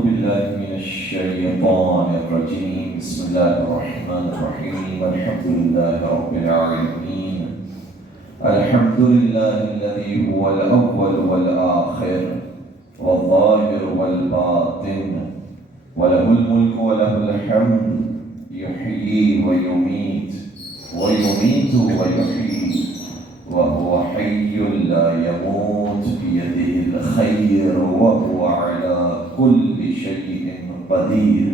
بالله من الشيطان الرجيم. بسم الله الرحمن الرحيم. الحمد لله رب العالمين. الحمد لله الذي هو الأول والآخر والظاهر والباطن وله الملك وله الحمد يحيي ويميت ويميت ويحيي وهو حي لا يموت بيده الخير وهو على كل شيء قدير.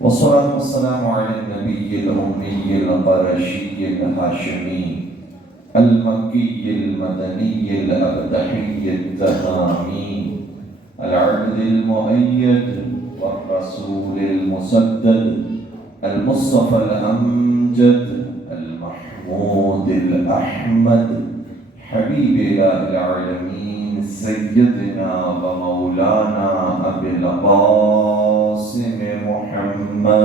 والصلاة والسلام على النبي الأمي القرشي الهاشمي المكي المدني الأبدحي التهامي العبد المؤيد والرسول المسدد المصطفى الأمجد المحمود الأحمد حبيب إله العالمين سيدنا ومولانا أبي القاسم محمد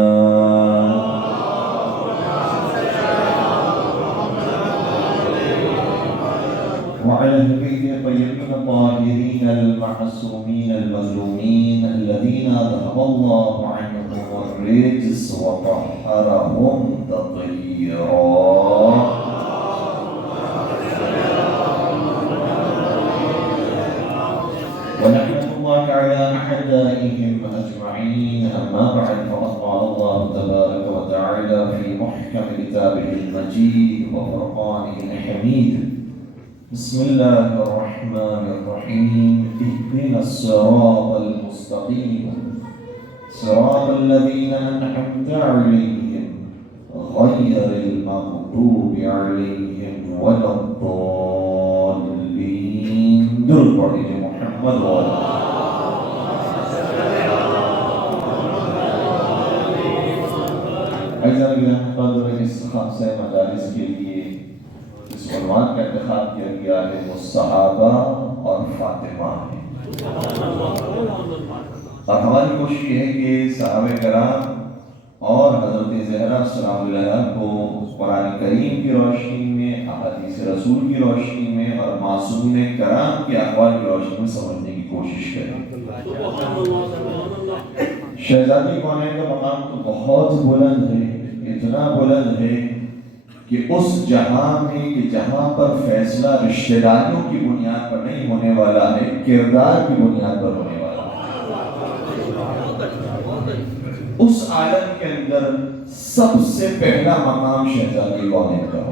وعلى أهل بيته الطيبين الطاهرين المعصومين المظلومين الذين ذهب الله عنهم الرجس وطهرهم تطهيرا. ونحمد الله على أعدائهم أجمعين. أما بعد، فقد قال الله تبارك وتعالى في محكم كتابه المجيد وفرقانه الحميد: بسم الله الرحمن الرحيم. اهدنا الصراط المستقيم صراط الذين أنعمت عليهم غير المغضوب عليهم ولا الضالين. درود پڑھیے محمد وعلى اعزائي الحضور، اس خمسہ مجالس کے لیے اس عنوان کا انتخاب کیا گیا ہے وہ صحابہ اور فاطمہ ہے. اور ہماری کوشش یہ ہے کہ صحابہ کرام اور حضرت زہرا سلام اللہ کو قرآن کریم کی روشنی میں، احادیث رسول کی روشنی میں اور معصومین کرام کے اقوال کی روشنی میں سمجھنے کی کوشش کریں. شہزادی کونین کا مقام تو بہت بلند ہے، اتنا بلند ہے کہ اس جہاں میں کہ جہاں پر فیصلہ رشتہ داریوں کی بنیاد پر نہیں ہونے والا ہے، کردار کی بنیاد پر ہونے والا ہے. اس عالم کے اندر سب سے پہلا مقام شہزادی کونین کا ہو،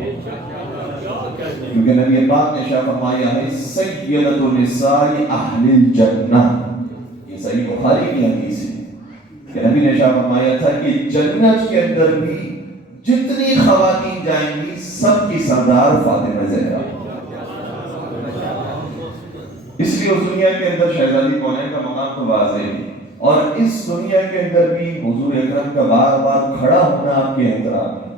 کیونکہ نبی پاک نے ارشاد فرمایا ہے سیدۃ النساء اہل الجنہ. یہ صحیح بخاری کی حدیث ہے کہ نبی نے ارشاد فرمایا تھا کہ جنت کے اندر بھی جتنی خواتین جائیں گی سب کی سردار فاطمہ زہرا. اس لیے اس دنیا کے اندر شہزادی کونین کا مقام تو واضح ہے، اور اس دنیا کے اندر بھی حضور اکرم کا بار بار کھڑا ہونا آپ کے احترام ہے.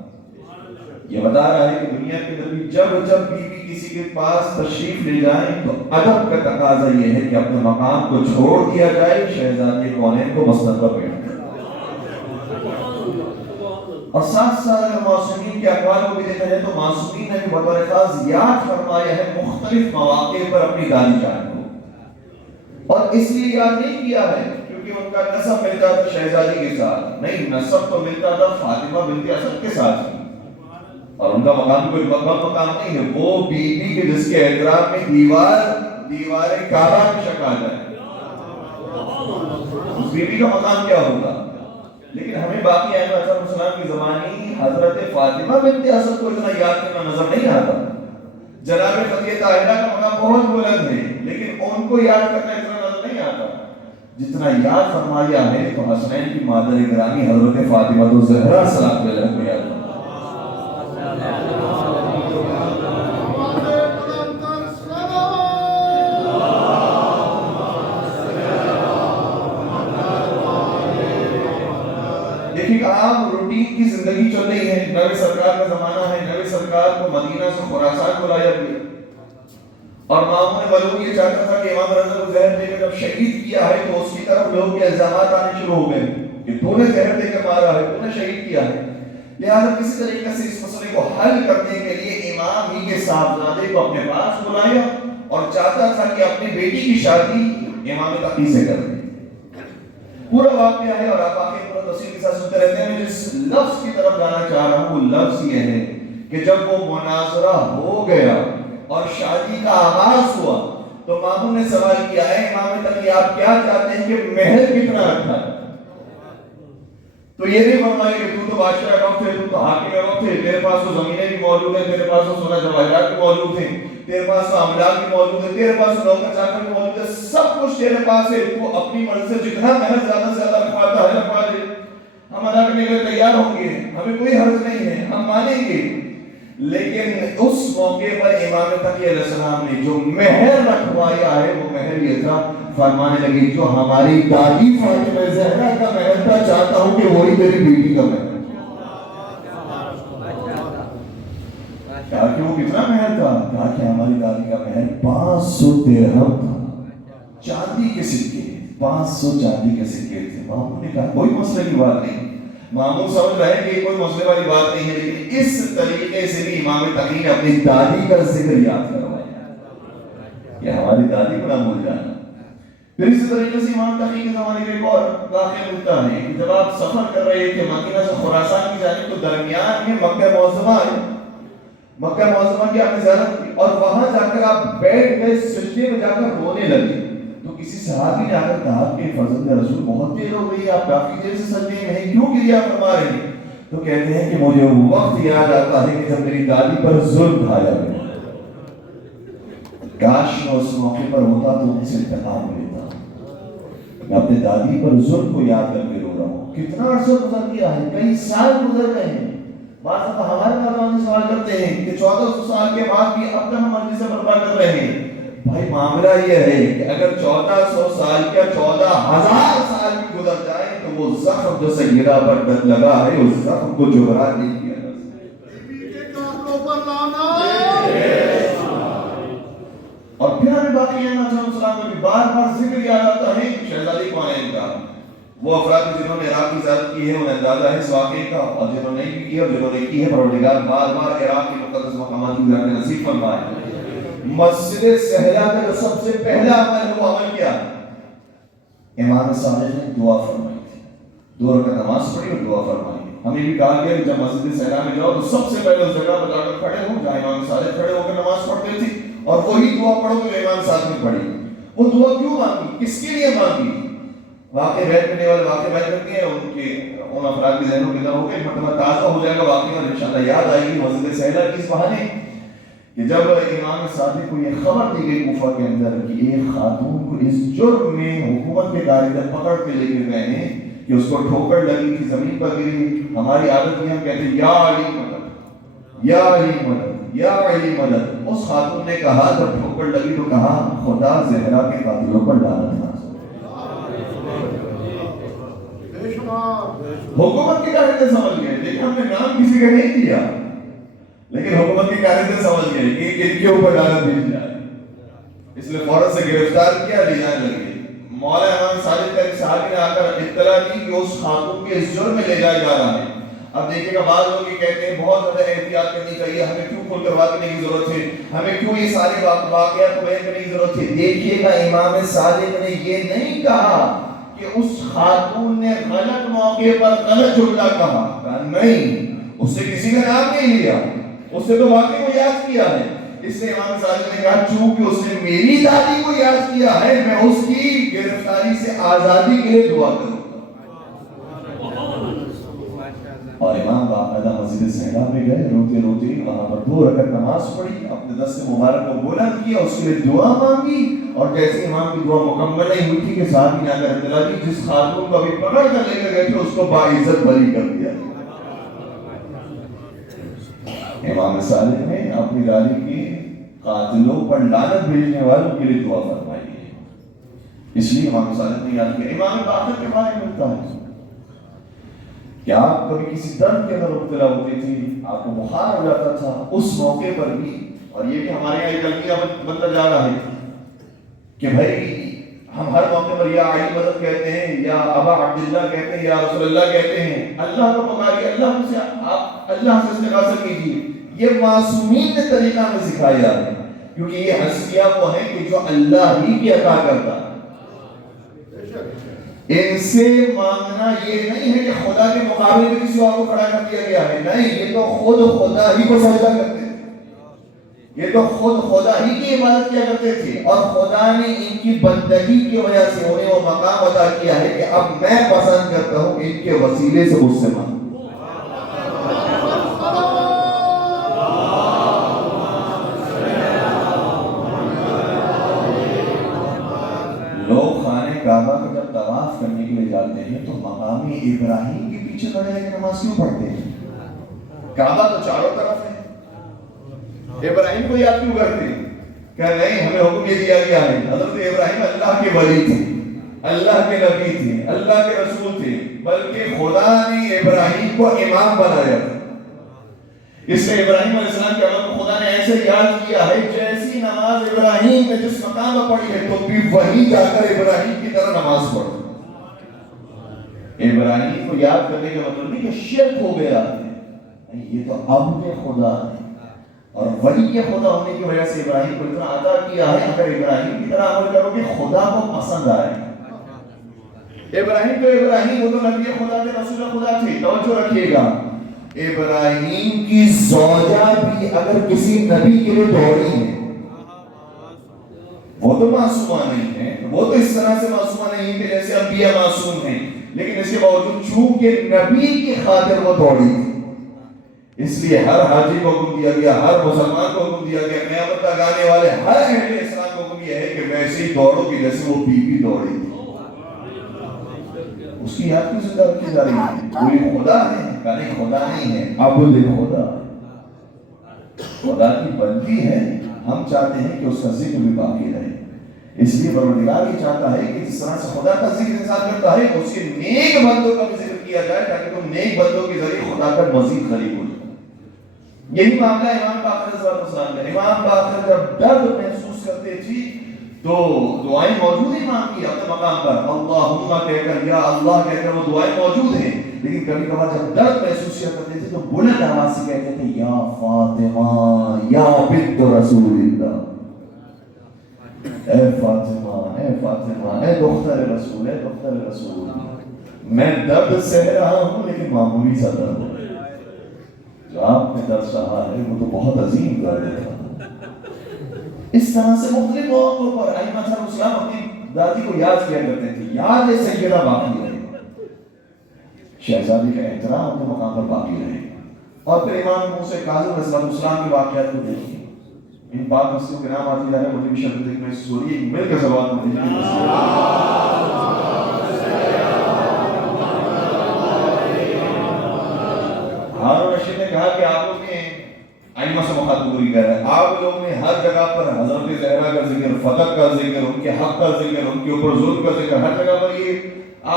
یہ بتا رہا ہے کہ دنیا کے اندر بھی جب بیوی کسی کے پاس تشریف لے جائیں تو ادب کا تقاضا یہ ہے کہ اپنے مقام کو چھوڑ دیا جائے، شہزادی کونین کو مسند پر بیٹھ. اور ساتھ ساتھ اگر معصومین کے اقوال کو بھی دیکھا جائے تو معصومین نے بھی بطور خاص یاد فرمایا ہے مختلف مواقع پر اپنی دادی جان کو، اور اس لیے یاد نہیں کیا ہے کیونکہ ان کا نسب ملتا تھا شہزادی کے ساتھ، نہیں، نسب تو ملتا تھا فاطمہ بنت اسد کے ساتھ ہی. اور ان کا مقام کوئی مقام نہیں ہے، وہ بیوی کے جس کے احترام میں دیوار کعبہ کی شکل آ جائے، اس بیوی کا مقام کیا ہوگا. لیکن ہمیں باقی ائمہ اعظم السلام کی زمانی حضرت فاطمہ بنت اسد کو اتنا یاد کرنا نظر نہیں آتا. جناب فتح طاہرہ کا مقام بہت بلند ہے، لیکن ان کو یاد کرنا اتنا نظر نہیں آتا جتنا یاد فرمایا ہے تو حسنین کی مادر گرامی حضرت فاطمہ الزہرا سلام اللہ کو یاد. دیکھیں عام روٹین کی زندگی چل رہی ہے، نبی سرکار کا زمانہ ہے، نبی سرکار کو مدینہ سے خراسان کو لایا گیا، اور مامون ملوک یہ چاہتا تھا کہ امام رضا کو زہر دے کر جب شہید کیا ہے تو اس کی طرف لوگوں کے الزامات آنے شروع ہو گئے کہ تو نے زہر دے کر مارا ہے، تو نے شہید کیا ہے. لہذا کسی طریقے سے اس مسئلے کو حل کرنے کے لیے امام ہی کے صاحبزادے کو اپنے پاس بلایا اور چاہتا تھا کہ اپنی بیٹی کی شادی امام تقی سے کر دے. پورا واقعہ ہے اور آپ آگے پورا تفصیل کے ساتھ سنتے رہتے ہیں. میں جس لفظ کی طرف جانا چاہ رہا ہوں وہ لفظ یہ ہے کہ جب وہ مناظرہ ہو گیا اور شادی کا آغاز ہوا تو ماموں نے سوال کیا ہے امام تقی آپ کیا چاہتے ہیں کہ مہر کتنا رکھا ہے؟ تو یہ نہیں فرمایا کہ تو بادشاہ وقت ہے، تو حاکم وقت ہے، تیرے پاس تو زمینیں بھی موجود ہیں، تیرے پاس تو سونا جواہرات بھی موجود ہیں، تیرے پاس تو املاک بھی موجود ہے، تیرے پاس تو نوکر چاکر بھی موجود ہے، سب کچھ تیرے پاس ہے، تو اپنی مرضی سے جتنا محنت زیادہ سے زیادہ رکھواتا ہے رکھوا دے، ہم ادا کرنے کے لیے تیار ہوں گے، ہمیں کوئی حرج نہیں ہے، ہم مانیں گے. لیکن اس موقع پر امام تقی علیہ السلام نے جو مہر رکھوایا ہے وہ مہر یہ تھا، فرمانے لگے جو ہماری دادی فاطمہ زہرا کا مہر تھا چاہتا ہوں کہ وہی میری بیٹی کا مہر. کہا کہ وہ کتنا مہر تھا؟ کہا کہ ہماری دادی کا مہر 500 درہم تھا، چاندی کے سکے، 500 چاندی کے سکے تھے. ماموں نے کہا کوئی مسئلے کی بات نہیں. ماموں سمجھ رہے ہیں کہ کوئی مسئلے والی بات نہیں ہے، لیکن اس طریقے سے بھی امام تقی نے اپنی دادی کا ذکر یاد کروایا کہ ہماری دادی کو نہ بھول جانا. پھر اسی طریقے سے امام تقی کے زمانے کے ایک اور واقعہ ملتا ہے کہ جب آپ سفر کر رہے تھے مدینہ سے خراسان کی جانب تو درمیان میں مکہ معظمہ ہے، مکہ معظمہ کی آپ نے زیارت کی اور وہاں جا کر آپ بیٹھ گئے سجدے میں جا کر رونے لگے. تو کسی صحابی نے آ کر کہا کہ فرزند رسول بہت دیر ہو گئی، آپ کافی دیر سے سجدے میں ہیں، کیوں گریا فرما رہے ہیں؟ تو کہتے ہیں کہ مجھے وقت یاد آتا ہے کہ جب میری دادی پر ظلم ڈھایا گیا، کاش میں اس موقع پر ہوتا تو ان سے انتقام لیتا. میں اپنے دادی پر ظلم کو یاد کر کے رو رہا ہوں. کتنا عرصہ گزر گیا ہے، کئی سال گزر گئے ہیں. بعض دفعہ ہمارے نوجوان سوال کرتے ہیں کہ 1400 سال کے بعد بھی اب تک ہم مسجد سے برپا کر رہے ہیں. بھائی معاملہ یہ ہے کہ اگر 1400 سال کیا 14000 سال بھی گزر جائے تو وہ زخم جو سیدہ پر لگا ہے اس زخم کو جبران نہیں کیا جا سکتا. اور پھر ہمیں باقی السلام میں بھی بار بار ذکر یاد آتا ہے شہزادی کون ہے ان کا. وہ افراد جنہوں نے عراق کی زیارت کی ہے انہیں اندازہ ہے اس واقعے کا، اور جنہوں نے بھی کی ہے اور جنہوں نے کی ہے پروردگار بار بار عراق کے مقدس مقامات کی زیارت نصیب فرمائے. مسجد صحرا کا جو سب سے پہلا عمل ہے وہ عمل کیا؟ امام صادق نے دعا فرمائی تھی، 2 رکعت نماز پڑھی اور دعا فرمائی. ہمیں بھی کہا گیا کہ جب مسجد صحرا میں جاؤ تو سب سے پہلے اس جگہ پر جا کر کھڑے ہو جہاں امام صادق کھڑے ہو کر نماز پڑھتے تھے اور وہی دعا پڑھو جو امام صادق نے پڑھی. وہ دعا کیوں مانگی، کس کے لیے مانگی؟ واقعہ بیت کرنے والے واقعہ بیت کرتے ہیں ان افراد کے ذہنوں کے اندر ہو گئے مرتبہ تازہ ہو جائے گا واقعہ اور انشاءاللہ یاد آئے گی مسجد صحرا کی اس بہانے کہ جب امام صادق کو یہ خبر دی گئی کوفہ کے اندر کہ ایک خاتون کو اس جرم میں حکومت کے کارگر پکڑ کے لے کے گئے ہیں کہ اس کو ٹھوکر لگی تھی، زمین پر گری. ہماری عادت میں ہم کہتے ہیں یا علی مدد، یا علی مدد، یا علی مدد. اس خاتون نے کہا جب ٹھوکر لگی تو کہا خدا زہرا کے قاتلوں پر لعنت نازل. حکومت کے کارگر سمجھ گئے، لیکن ہم نے نام کسی کا نہیں دیا، لیکن حکومت کی قاعدے سمجھ گئے کہ ان کے اوپر لعنت بھیج جائے، اس لیے فوراً سے گرفتار کیا، لے جانے لگے. مولا امام صادق کا ایک صحابی نے آ کر اطلاع دی کہ اس خاتون کے اس جرم میں لے جایا جا رہا ہے. اب دیکھیے گا بعض لوگ یہ کہتے ہیں بہت زیادہ احتیاط کرنی چاہیے، ہمیں کیوں کھول کر بات کرنے کی ضرورت ہے، ہمیں کیوں یہ سارے واقعات کو بیان کرنے کی ضرورت ہے. دیکھیے گا امام صادق نے یہ نہیں کہا کہ اس خاتون نے غلط موقع پر غلط جملہ کہا، نہیں، اس سے کسی کا نام نہیں لیا، اس نے تو واقعی کو یاد کیا ہے. اس نے امام صادق نے کہا چونکہ اس نے میری دادی کو یاد کیا ہے میں اس کی گرفتاری سے آزادی کے لیے دعا کروں گا. اور امام باقاعدہ مسجد صحرا میں گئے، روتے روتے وہاں پر 2 رکعت نماز پڑھی، اپنے دست مبارک کو بلند کیا، اس کے لیے دعا مانگی. اور جیسے امام کی دعا مکمل نہیں ہوئی تھی کہ صحابی نے آ کر اطلاع دی جس خاتون کو ابھی پکڑ کر لے کر گئے تھے اس کو باعزت بری کر دیا. امام صادق نے اپنی دادی کے قاتلوں پر لعنت بھیجنے والوں کے لیے دعا فرمائی ہے، اس لیے امام صادق نے یاد کیا. امام باقر کے بارے میں ملتا ہے کہ آپ کبھی کسی درد کے اندر مبتلا ہوتی تھی، آپ کو بخار ہو جاتا تھا، اس موقع پر بھی، اور یہ بھی ہمارے یہاں ایک المیہ بنتا جا رہا ہے کہ بھائی ہم ہر موقع پر یا علی مدد کہتے ہیں، یا ابا عبداللہ کہتے ہیں، یا رسول اللہ کہتے ہیں. اللہ کو پکاریے، اللہ سے آپ اللہ سے استغاثہ کیجیے. یہ معصومین نے طریقہ میں سکھایا ہے کیونکہ یہ حسیہ وہ ہے کہ جو اللہ ہی کی عطا کرتا ہے. ان سے مانگنا یہ نہیں ہے کہ خدا کے مقابلے میں کسی اور کو کھڑا کر دیا گیا ہے، نہیں، یہ تو خود خدا ہی کو سجدہ کرتے تھے، یہ تو خود خدا ہی کی عبادت کیا کرتے تھے، اور خدا نے ان کی بندگی کی وجہ سے انہیں وہ مقام عطا کیا ہے کہ اب میں پسند کرتا ہوں ان کے وسیلے سے مجھ سے مانگوں۔ لوگ خانہ کعبہ کو جب طواف کرنے کے لیے جاتے ہیں تو مقام ابراہیم کے پیچھے کھڑے رہ کے نماز کیوں پڑھتے ہیں؟ کعبہ تو چاروں طرف ہے، ابراہیم کو یاد کیوں کرتے ہیں؟ کہ نہیں، ہمیں حکم یہ دیا گیا ہے۔ حضرت ابراہیم اللہ کے ولی تھے، اللہ کے نبی تھے، اللہ کے رسول تھے، بلکہ خدا نے ابراہیم کو امام بنایا تھا۔ اس لیے ابراہیم علیہ السلام کے عمل کو خدا نے ایسے یاد کیا ہے جیسی نماز ابراہیم نے جس مقام میں پڑھی ہے تو بھی وہی جا کر ابراہیم کی طرح نماز پڑھو۔ ابراہیم کو یاد کرنے کا مطلب نہیں کہ شرک ہو گیا ہے، یہ تو اب کے خدا ہے، اور ولی کے خدا ہونے کی وجہ سے ابراہیم کو اتنا عطا کیا ہے۔ اگر ابراہیم کی طرح عمل کرو گے خدا کو پسند آئے۔ ابراہیم وہ تو نبی خدا تھے، رسول خدا تھے۔ توجہ رکھیے گا، ابراہیم کی زوجہ بھی اگر کسی نبی کے لیے دوڑی ہے، وہ تو معصومہ نہیں ہے، وہ تو اس طرح سے معصومہ نہیں کہ جیسے انبیاء معصوم ہیں، لیکن اس کے باوجود چونکہ نبی کی خاطر وہ دوڑی تھی، اس لیے ہر حاجی کو حکم دیا گیا، ہر مسلمان کو حکم دیا گیا، قیامت تک آنے والے ہر اہل اسلام کو حکم یہ ہے کہ ویسے ہی دوڑو کہ جیسے وہ بی بی دوڑی تھی۔ اس کی یاد کیوں زندہ رکھی جا رہی ہے؟ کوئی خدا ہے، کہیں خدا نہیں ہے، عبد خدا، خدا کی بندی ہے۔ ہم چاہتے ہیں کہ اس کا ذکر بھی باقی رہے، اس لیے پروردگار یہ چاہتا ہے کہ جس طرح سے خدا کا ذکر انسان کرتا ہے اس کے نیک بندوں کا بھی ذکر کیا جائے تاکہ تم نیک بندوں کے ذریعے خدا کا مزید قریب ہو جائے۔ یہی معاملہ امام باقر صلی اللہ علیہ وسلم نے، امام باقر جب درد محسوس کرتے تھی تو دعائیں موجود ہیں امام کی اپنے مقام پر، اللہم کہہ کر، یا اللہ کہہ کر وہ دعائیں موجود ہیں، لیکن کبھی کبھار جب درد محسوس کیا کرتے تھے تو بلند آواز سے کہتے تھے یا فاطمہ یا بنت رسول اللہ، اے فاطمہ، اے فاطمہ، اے دختر رسول، اے دختر رسول، میں درد سہ رہا ہوں لیکن معمولی سا درد ہے، جو آپ نے درد سہا ہے وہ تو بہت عظیم درد تھا۔ اس طرح سے مختلف موقعوں پر ائمہ الاسلام اپنی دادی کو یاد کیا کرتے تھے، یاد سیدہ باقی رہے، شہزادی کا احترام اپنے مقام پر باقی رہے۔ اور پھر امام موسیٰ کاظم علیہ السلام کے واقعات کو دیکھیے، ان پاک ہستیوں کے نام آتی جا رہے ہیں، مجھے بھی شرط دیکھ محسوس ہو رہی ہے، مل کر سوال کو دیکھیں۔ ہارون رشید نے کہا کہ آپ لوگ نے ائمہ سے مخاطبی کر رہے ہیں، آپ لوگ نے ہر جگہ پر حضرت زہرا کا ذکر، فتح کا ذکر، ان کے حق کا ذکر، ان کے اوپر ظلم کا ذکر، ہر جگہ پر یہ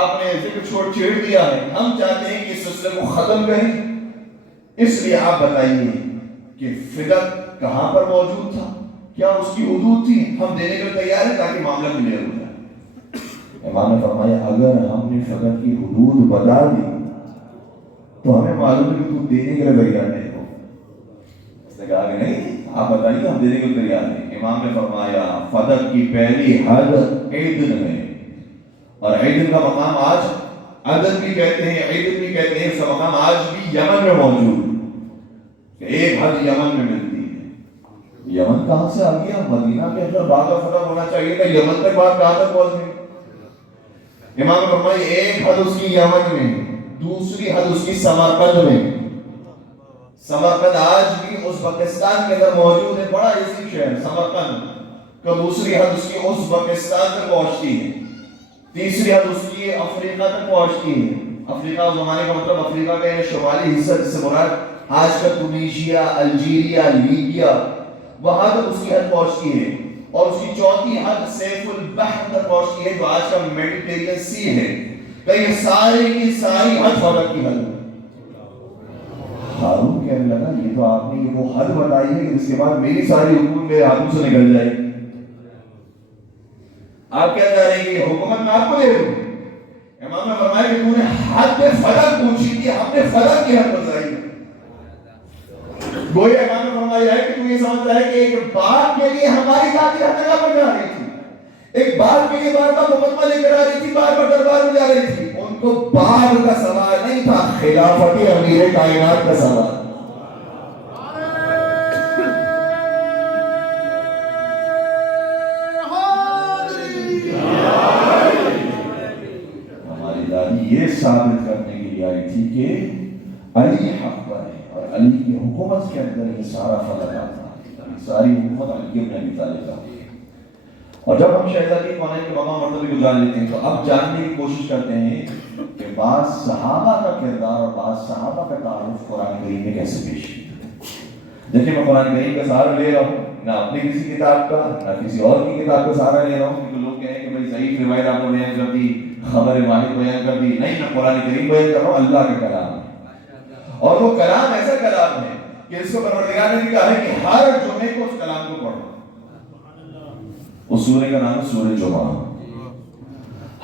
آپ نے ذکر چھیڑ دیا ہے۔ ہم چاہتے ہیں کہ اس سلسلے کو ختم کریں، اس لیے آپ بتائیے کہ فدق کہاں پر موجود تھا، کیا اس کی حدود تھی، ہم دینے کے لیے تیار ہیں تاکہ معاملہ کلیئر ہو جائے۔ امام نے فرمایا اگر ہم نے فدق کی حدود بتا دی تو ہمیں معلوم ہے کہ تو دینے کے لیے تیار نہیں ہو۔ اس نے کہا کہ نہیں، آپ بتائیے، ہم دینے کے لیے تیار ہیں۔ امام نے فرمایا فدق کی پہلی حد عیدن ہے، اور عیدن کا مقام آج عدن بھی کہتے ہیں، عیدن بھی کہتے ہیں، اس کا مقام آج بھی یمن میں موجود ہے، ایک حد یمن میں ملتی ہے۔ یمن کہاں سے آ گیا؟ مدینہ کے اندر بات کا فتح ہونا چاہیے تھا، یمن تک بات کہاں تک پہنچ گئی؟ امام نے فرمایا ایک حد اس کی یمن میں، دوسری حد اس کی سمرقند میں۔ سمرقند آج بھی ازبکستان کے اندر موجود ہے، بڑا عظیم شہر سمرقند کا۔ دوسری حد اس کی ازبکستان تک پہنچتی ہے، تیسری حد اس کی افریقہ تک پہنچتی ہے۔ افریقہ زمانے کا مطلب افریقہ کا شمالی حصہ جس سے مراد آج کا ٹونیشیا، الجیریا، لیبیا، وہاں تک اس کی حد پہنچتی ہے۔ اور اس کی چوتھی حد سیف البحر تک پہنچتی ہے جو آج کا میڈیٹرینین سی ہے۔ کہ یہ سارے کی ساری حد فدق کی حد ہے۔ ہارون کہنے لگا یہ تو آپ نے وہ حد بتائی ہے کہ جس کے بعد میری ساری حکومت میرے ہاتھوں سے نکل جائے گی، آپ کیا چاہ رہے ہیں کہ حکومت میں آپ کو دے دوں؟ امام نے فرمایا کہ تو نے حد فدق پوچھی تھی، ہم نے فدق کی حد بتائی۔ گویا امام نے فرمایا ہے کہ تو یہ سمجھتا ہے کہ ایک باغ کے لیے ہماری ذاتی ہر جگہ پر جا رہی تھی، ایک باغ کے لیے بار بار مقدمہ لے کر آ رہی تھی، بار باغ کا سوال نہیں تھا، خلافت امیر کائنات کا سوال۔ ہماری دادی یہ ثابت کرنے کے لیے آئی تھی کہ علی حق پر ہے، اور علی کی حکومت کے اندر یہ سارا فضل آتا ہے، ساری حکومت علی بن ابی طالب کا۔ اور جب ہم شہزادی کونین کے مقام مرتبے کو جان لیتے ہیں تو اب جاننے کی کوشش کرتے ہیں کہ بعض صحابہ کا کردار اور بعض صحابہ کا تعارف قرآن کریم میں کیسے پیش کیا۔ دیکھیں میں قرآن کریم کا سہارا لے رہا ہوں، نہ اپنی کسی کتاب کا نہ کسی اور کی کتاب کا سہارا لے رہا ہوں، کیونکہ لوگ کہیں کہ بھائی ضعیف روایت آپ نے بیان کر دی، خبر واحد بیان کر دی۔ نہیں، میں قرآن کریم بیان کر رہا ہوں، اللہ کا کلام ہے، اور وہ کلام ایسا کلام ہے کہ اس کو پروردگار نے بھی کہا ہے کہ ہر جمعے کو اس کلام کو پڑھو۔ اس سورے کا نام ہے سورہ جمعہ۔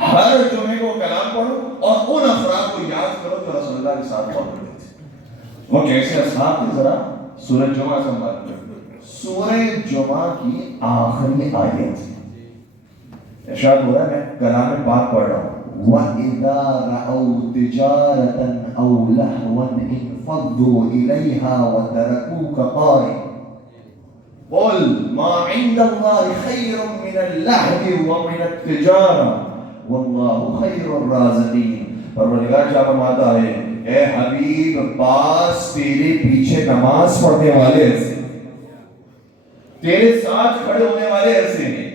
ہر جمعے کو کلام پڑھو اور ان افراد کو یاد کرو جو رسول اللہ کے ساتھ پڑھ رہے تھے۔ وہ کیسے اصحاب تھے، ذرا سورہ جمعہ سے بات کریں۔ سورہ جمعہ کی آخری آیت ارشاد ہو رہا ہے، میں کلام پاک پڑھ رہا ہوں، وَإِذَا رَأَوْا تِجَارَةً أَوْ لَهْوًا انفضوا إِلَيْهَا وَتَرَكُوكَ قَائِمًا قل ما عند الله خير من اللهو ومن التجارة والله خير الرازقين۔ پروردگار کیا فرماتا ہے، اے حبیب پاس تیرے پیچھے نماز پڑھنے والے ایسے، تیرے ساتھ کھڑے ہونے والے ایسے ہیں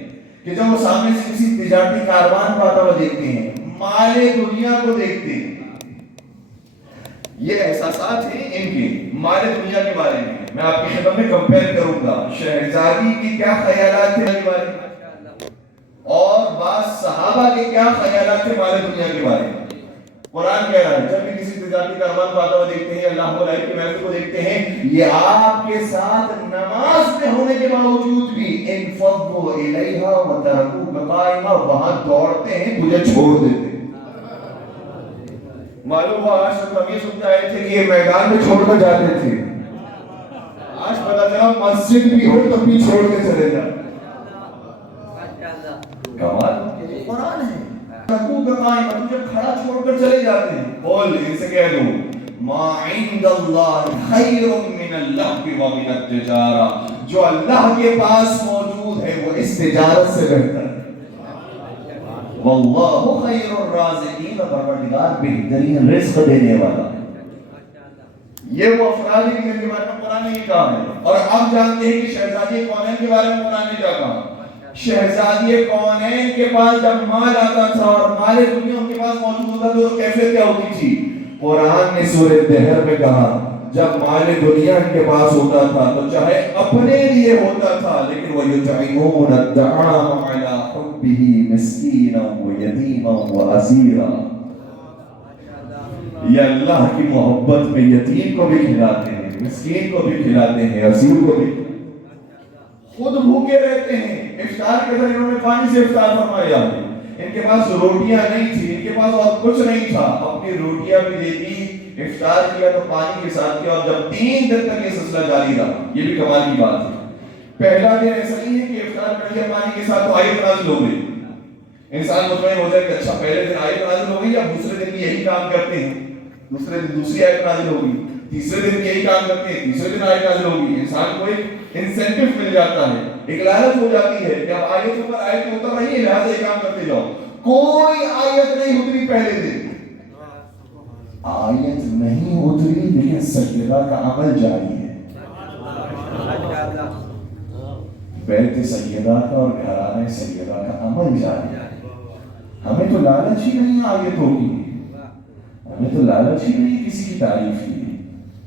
کہ جب وہ سامنے سے کسی تجارتی کاروان کو آتا ہوا دیکھتے ہیں، مال دنیا کو دیکھتے ہیں، یہ احساسات ہیں ان کے مال دنیا کے بارے میں۔ میں آپ کی خدمت میں کمپیئر کروں گا شہزادی کی کیا خیالات تھے مال بارے میں اور بعض صحابہ کے کیا خیالات تھے مال دنیا کے بارے میں۔ قرآن کہہ رہا ہے جب بھی کسی تجارتی کاروان کو آتا ہوا دیکھتے ہیں، اللہ کو لائق کے محفل کو دیکھتے ہیں، یہ آپ کے ساتھ نماز میں ہونے کے باوجود بھی انفضوا الیہا وترکوک قائما، وہاں دوڑتے ہیں تجھے چھوڑ دیتے ہیں۔ معلوم ہوا آج تک ہم یہ سمجھ آئے تھے کہ یہ میدان میں چھوڑ کر جاتے تھے، آج پتا چلا مسجد بھی ہو تب بھی چھوڑ کے چلے جاتے۔ کمال قرآن ہے، رکوع کا قائم تجھے کھڑا چھوڑ کر چلے جاتے ہیں۔ بول ان سے کہہ دو ما عند اللہ خیر من اللہو ومن التجارہ، جو اللہ کے پاس موجود ہے وہ اس تجارت سے بہتر ہے۔ واللہ خیر الرازقین، پروردگار بہترین رزق دینے والا ہے۔ یہ وہ افراد ہیں جن کے بارے میں قرآن نے یہ کہا ہے۔ اور اب جانتے ہیں کہ شہزادی کونین کے بارے میں قرآن نے کیا کہا۔ شہزادی کونین کے پاس جب مال آتا تھا اور مال دنیا ان کے پاس موجود ہوتا تھا تو کیفیت کیا ہوتی تھی۔ قرآن نے سورہ دہر میں کہا جب مال دنیا ان کے پاس ہوتا تھا تو چاہے اپنے لیے ہوتا تھا لیکن وَيُطْعِمُونَ الطَّعَامَ عَلَىٰ حُبِّهِ مِسْكِينًا وَيَتِيمًا وَأَسِيرًا، یہ اللہ کی محبت میں یتیم کو بھی کھلاتے ہیں، مسکین کو بھی کھلاتے ہیں، اسیر کو بھی، خود بھوکے رہتے ہیں۔ افطار کے دن انہوں نے پانی سے افطار فرمایا، ان کے پاس روٹیاں نہیں تھی، ان کے پاس اور کچھ نہیں تھا، اپنی روٹیاں بھی دے دی، افطار کیا تو پانی کے ساتھ کیا، اور جب 3 دن تک یہ سلسلہ جاری رہا، یہ بھی کمال کی بات ہے۔ پہلا دن ایسا نہیں ہے کہ افطار کر لیا پانی کے ساتھ تو آیت نازل ہو گئی، انسان مطمئن ہو جائے کہ اچھا پہلے دن آیت نازل ہو گئی، یا دوسرے دن بھی یہی کام کرتے ہیں، دوسرے دن دوسری آیت نازل ہوگی، تیسرے دن یہی کام کرتے ہیں، تیسرے دن آیت نازل ہوگی، انسان کو ایک انسینٹیو مل جاتا ہے، ایک لالچ ہو جاتی ہے کہ اب آیت اوپر آیت اتر رہی ہے لہٰذا یہ کام کرتے جاؤ۔ کوئی آیت نہیں اتری پہلے دن، آیت نہیں اتری لیکن سیدہ کا عمل جاری ہے، بیت سیدہ کا اور گھرانے سیدہ کا عمل جاری ہے۔ ہمیں تو لالچ ہی نہیں آیتوں کی، ہمیں تو لالچ ہی نہیں کسی کی تعریف کی۔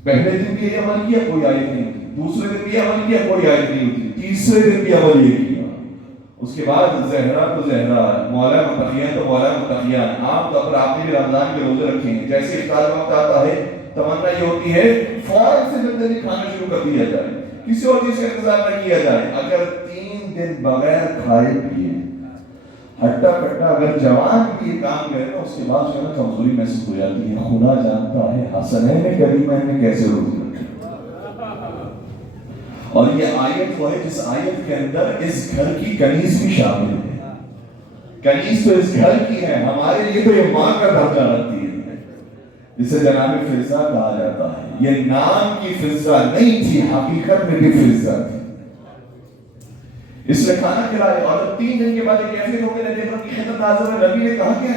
پہلے دن بھی یہ عمل کیا کوئی آیت نہیں ہوتی، دوسرے دن بھی عمل کیا کوئی آیت نہیں ہوتی، تیسرے دن بھی عمل یہ کیا۔ اس کے بعد زہرا تو زہرا، مولا متقیان تو مولا متقیان۔ عام طور پر آپ نے بھی رمضان کے روزے رکھے ہیں، جیسے افطار کا وقت آتا ہے تمنا یہ ہوتی ہے فوراً سے جلدی کھانا شروع کر دیا جائے، کسی اور چیز کا انتظار نہ کیا جائے۔ اگر 3 دن بغیر کھائے پیے ہٹا کٹا اگر جوان بھی یہ کام کرے تو اس کے بعد جو ہے کمزوری محسوس ہو جاتی ہے۔ خدا جانتا ہے حسنین کریمین میں کیسے روزے رکھے، اور یہ آیت وہ ہے جس آیت کے اندر اس گھر کی کنیز بھی شامل ہے۔ کنیز تو اس گھر کی ہے، ہمارے لیے تو یہ ماں کا درجہ رکھتی ہے۔ جسے جناب فضہ کہا جاتا ہے. یہ نام کی فضہ نہیں تھی، حقیقت میں بھی فضہ تھی. اس نے کھانا کھلایا اور جب 3 دن کے بعد ایک کیفیت ہو گئی نبی اکرم کی خدمت حاضر میں، نبی نے کہا کہ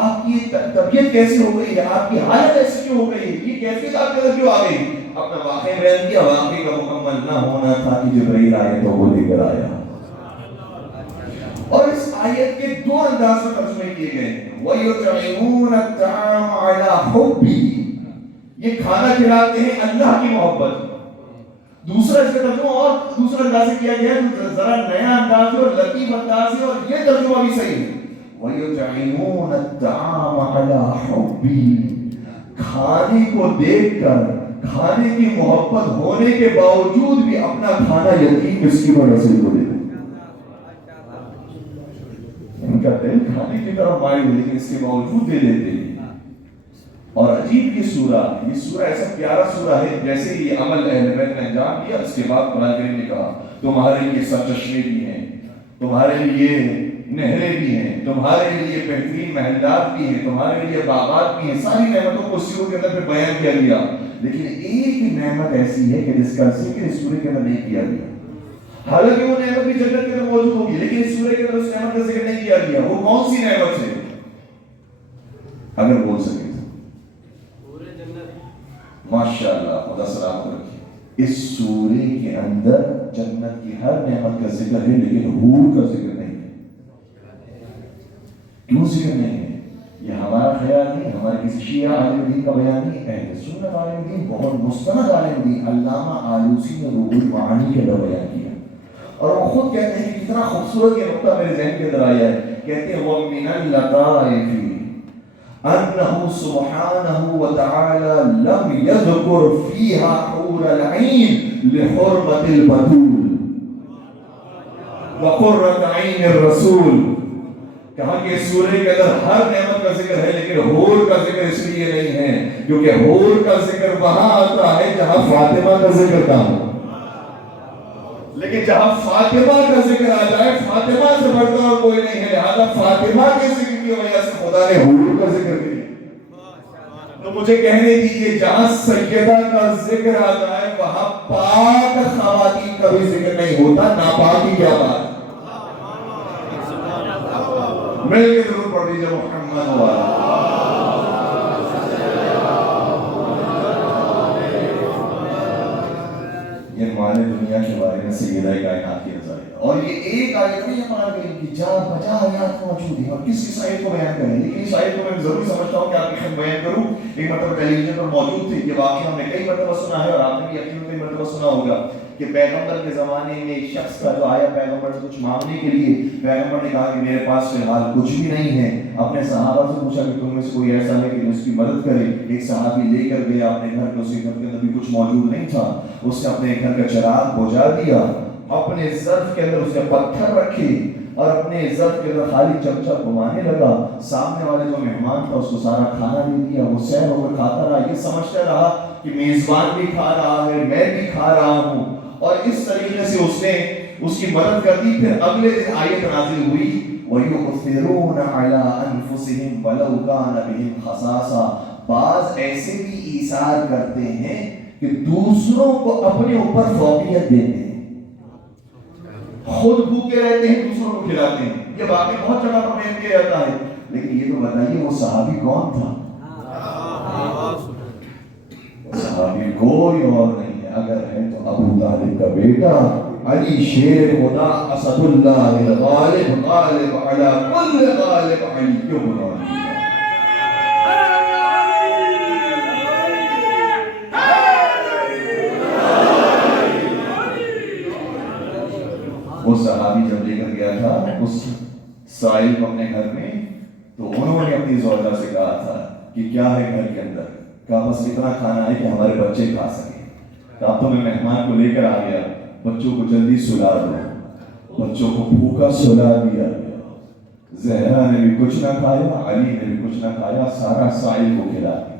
آپ کی طبیعت کیسی ہو گئی ہے، آپ کی حالت ایسی کیوں ہو گئی ہے، یہ کیفیت آپ کے اندر کیوں آ گئی؟ اپنا واقعہ بیان کیا. واقعے کا مکمل نہ ہونا تھا کہ جبرائیل آئے تو وہ لے کر آیا. اور اس آیت کے 2 انداز میں ترجمے کیے گئے ہیں. وَيُطْعِمُونَ الطَّعَامَ عَلَى حُبِّهِ، یہ کھانا کھلاتے ہیں اللہ کی محبت. دوسرا اس کا ترجمہ اور دوسرا انداز سے کیا گیا ہے، ذرا نیا انداز ہے اور لطیف انداز ہے، اور یہ ترجمہ بھی صحیح ہے. وَيُطْعِمُونَ الطَّعَامَ عَلَى حُبِّهِ، کھانے کو دیکھ کر، کھانے کی محبت ہونے کے باوجود بھی اپنا کھانا یتیم مسکین اور رسول کو دیتے. ان کا دل کھانے کی طرف مائل ہے لیکن اس کے باوجود دے دیتے ہیں. اور عجیب یہ سورہ ایسا پیارا سورہ ہے، جیسے یہ عمل اہل بیت نے انجام دیا، اس کے بعد قرآن کریم نے کہا تمہارے لیے سرچشمے بھی ہیں، تمہارے لیے نہریں بھی ہیں، تمہارے لیے بہترین محلات بھی ہیں، تمہارے لیے باغات بھی ہیں. ساری نعمتوں کو سورہ کے اندر پھر بیان کیا گیا. لیکن ایک نعمت ایسی ہے کہ جس کا ذکر اس سورہ کے اندر نہیں کیا گیا. حالانکہ وہ نعمت بھی جنت کے اندر موجود ہوگی، لیکن اس سورہ کے اندر اس نعمت کا ذکر نہیں کیا گیا. وہ کون سی نعمت ہے؟ اگر بول سکے ماشاءاللہ، خدا سلامت رکھے. اس سورے کے اندر جنت کی ہر نعمت کا ذکر ہے لیکن حور کا ذکر نہیں ہے. کیوں ذکر نہیں ہے؟ یہ ہمارا خیال نہیں، ہمارے کسی شیعہ عالم دین کا بیان نہیں. اہل سنت عالم دین، بہت مستند عالم دین، علامہ آلوسی نے روح المعانی کے اندر بیان کیا. اور وہ خود کہتے ہیں کہ کتنا خوبصورت یہ نقطہ میرے ذہن کے اندر آیا ہے. کہتے ہیں وَمِنَ اللَّطَائِفِ أنه سبحانه وتعالى لم يذكر فيها حور العين لحرمة البتول وقرة عين الرسول. کہا کہ سورہ کے اندر ہر نعمت کا ذکر ہے لیکن حور کا ذکر اس لیے نہیں ہے کیونکہ حور کا ذکر وہاں آتا ہے جہاں فاطمہ کا ذکر نہ ہو. لیکن جہاں فاطمہ کا ذکر آ جائے، فاطمہ سے بڑھ کر کوئی نہیں ہے، لہذا فاطمہ کے ذکر کی وجہ سے خدا نے حور کا ذکر کیا. تو مجھے کہنے دیجئے جہاں سیدہ کا ذکر آتا ہے وہاں پاک خواتین کا بھی ذکر نہیں ہوتا. ناپاک کی کیا بات؟ مل کے ضرور پڑھ دیجئے محمد والا. یہ معنی دنیا کے بارے میں سیدہ کائنات کی رضا ہے. اور یہ ایک آیت نہیں ہے قرآن کریم کی، جہاں 50 آیات موجود ہیں اور کس آیت کو بیان کریں. لیکن اس آیت کو میں ضرور سمجھتا ہوں کہ آپ کی خدمت بیان کروں. ایک مرتبہ ٹیلی ویژن پر موجود تھی، یہ واقعہ ہم نے کئی مرتبہ سنا ہے اور آپ نے بھی یقیناً کئی مرتبہ سنا ہوگا کہ پیغمبر کے زمانے میں ایک شخص کا جو آیا پیغمبر سے کچھ مانگنے کے لیے. پیغمبر نے کہا کہ میرے پاس فی الحال کچھ بھی نہیں ہے. اپنے صحابہ سے پوچھا کہ تم میں سے کوئی ایسا ہے کہ اس کی مدد کرے. ایک صحابی لے کر گیا اپنے گھر کو، اس کے گھر کے اندر بھی کچھ موجود نہیں تھا. اس نے اپنے گھر کا چراغ بجھا دیا، اپنے ظرف کے اندر اس نے پتھر رکھے اور اپنے ظرف کے اندر خالی چمچہ گھمانے لگا. سامنے والے جو مہمان تھا اس کو سارا کھانا دے دیا. وہ سیر ہو کر کھاتا رہا، یہ سمجھتا رہا کہ میزبان بھی کھا رہا ہے، میں بھی کھا رہا ہوں. اور اس طریقے سے اس نے اس کی مدد کر دی. پھر اگلے دن آیت نازل ہوئی وَيُؤْثِرُونَ عَلَىٰ أَنفُسِهِمْ وَلَوْ كَانَ بِهِمْ خَصَاصَةٌ. بعض ایسے بھی ایثار کرتے ہیں کہ دوسروں کو اپنے اوپر فوقیت دیتے ہیں، خود بھوکے رہتے ہیں دوسروں کو کھلاتے ہیں. یہ واقعی بہت جگہ پر بیان کیا جاتا ہے. لیکن یہ تو بتائیے وہ صحابی کون تھا؟ صحابی کوئی اور نہیں ہے، اگر ہے تو ابو طالب کا بیٹا علی شیر خدا اسد اللہ الغالب غالب علی کل غالب علی. کیوں بناؤ وہ صحابی جب لے کر گیا تھا اس سائل کو اپنے گھر میں، تو انہوں نے اپنی زوجہ سے کہا تھا کہ کیا ہے گھر کے اندر. کہا بس اتنا کھانا ہے کہ ہمارے بچے کھا سکیں. کہا تو میں مہمان کو لے کر آ گیا، بچوں کو جلدی سلا دو. بچوں کو بھوکا سلا دیا گیا. زہرا نے بھی کچھ نہ کھایا، علی نے بھی کچھ نہ کھایا، سارا سائل کو کھلا دیا.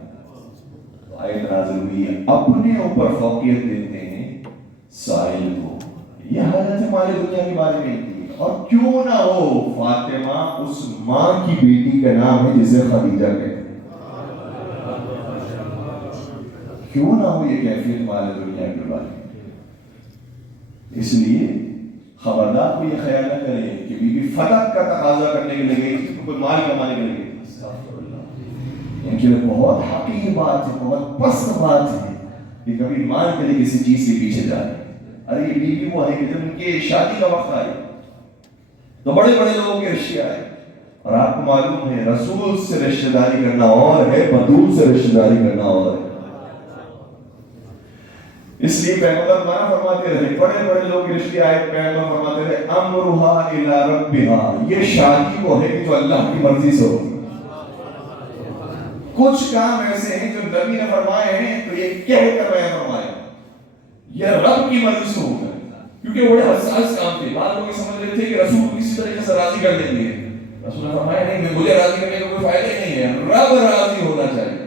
آیت نازل ہوئی ہے اپنے اوپر فوقیت دیتے ہیں سائل کو. یہ حالت ہمارے دنیا کے بارے میں تھی. اور کیوں نہ ہو، فاطمہ اس ماں کی بیٹی کا نام ہے جسے خدیجہ کہتے ہیں. کیوں نہ ہو یہ کیفیت مال دنیا کے بارے میں. اس لیے خبردار کو یہ خیال نہ کرے کہ بی بی فتح کا تقاضا کرنے کے لیے گئی، کوئی مال کمانے کے لیے گئی. ان کے لیے بہت حقیر بات ہے، بہت پست بات ہے کہ کبھی مال کے لیے کسی چیز کے پیچھے جائے. ارے یہ بیوی وہ ہے کہ جب ان کے شادی کا وقت آئے تو بڑے بڑے لوگوں کے رشتے آئے، اور آپ کو معلوم ہے رسول سے رشتہ داری کرنا اور ہے، بدول سے رشتہ داری کرنا اور ہے. اس لیے پیغمبر منع فرماتے رہے، بڑے بڑے لوگ کے رشتے آئے، پیغمبر فرماتے رہے امرھا الی ربھا، یہ شادی وہ ہے کہ جو اللہ کی مرضی سے ہوگی. کچھ کام ایسے ہیں جو نبی نے فرمائے ہیں تو یہ کہہ کر میں فرمایا یہ رب کی مرضی سے ہوگا، کیونکہ بڑے حساس کام تھے. بعض لوگ سمجھ رہے تھے کہ رسول کو کسی طریقے سے راضی کر دیں گے. رسول نے فرمایا نہیں، مجھے راضی کرنے کا کوئی فائدہ ہی نہیں ہے، رب راضی ہونا چاہیے.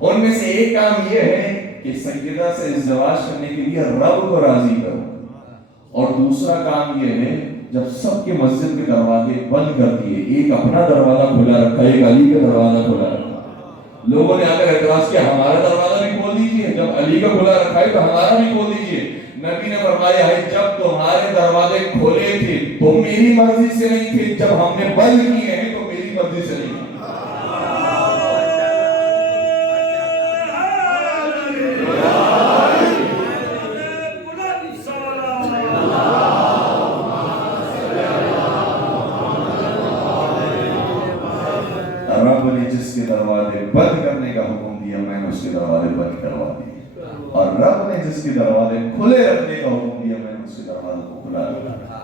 ان میں سے ایک کام یہ ہے کہ سیدہ سے ازدواج کرنے کے لیے رب کو راضی کرو، اور دوسرا کام یہ ہے جب سب کے مسجد کے دروازے بند کر دیے، ایک اپنا دروازہ کھلا رکھا، ایک علی کا دروازہ کھلا رکھا. لوگوں نے آ کر اعتراض کیا ہمارا دروازہ بھی کھول دیجیے، جب علی کا کھلا رکھا ہے تو ہمارا بھی کھول دیجیے. نبی نے فرمایا ہے جب تمہارے دروازے کھولے تھے تو میری مرضی سے نہیں تھے، جب ہم نے بند کیے ہیں تو میری مرضی سے نہیں. رب نے جس کے دروازے بند کرنے کا حکم دیا میں نے اس کے دروازے بند کروا دیے، اور رب نے جس کے دروازے کھلے رکھنے کا حکم دیا میں نے اس کے دروازے کو کھلا رکھا.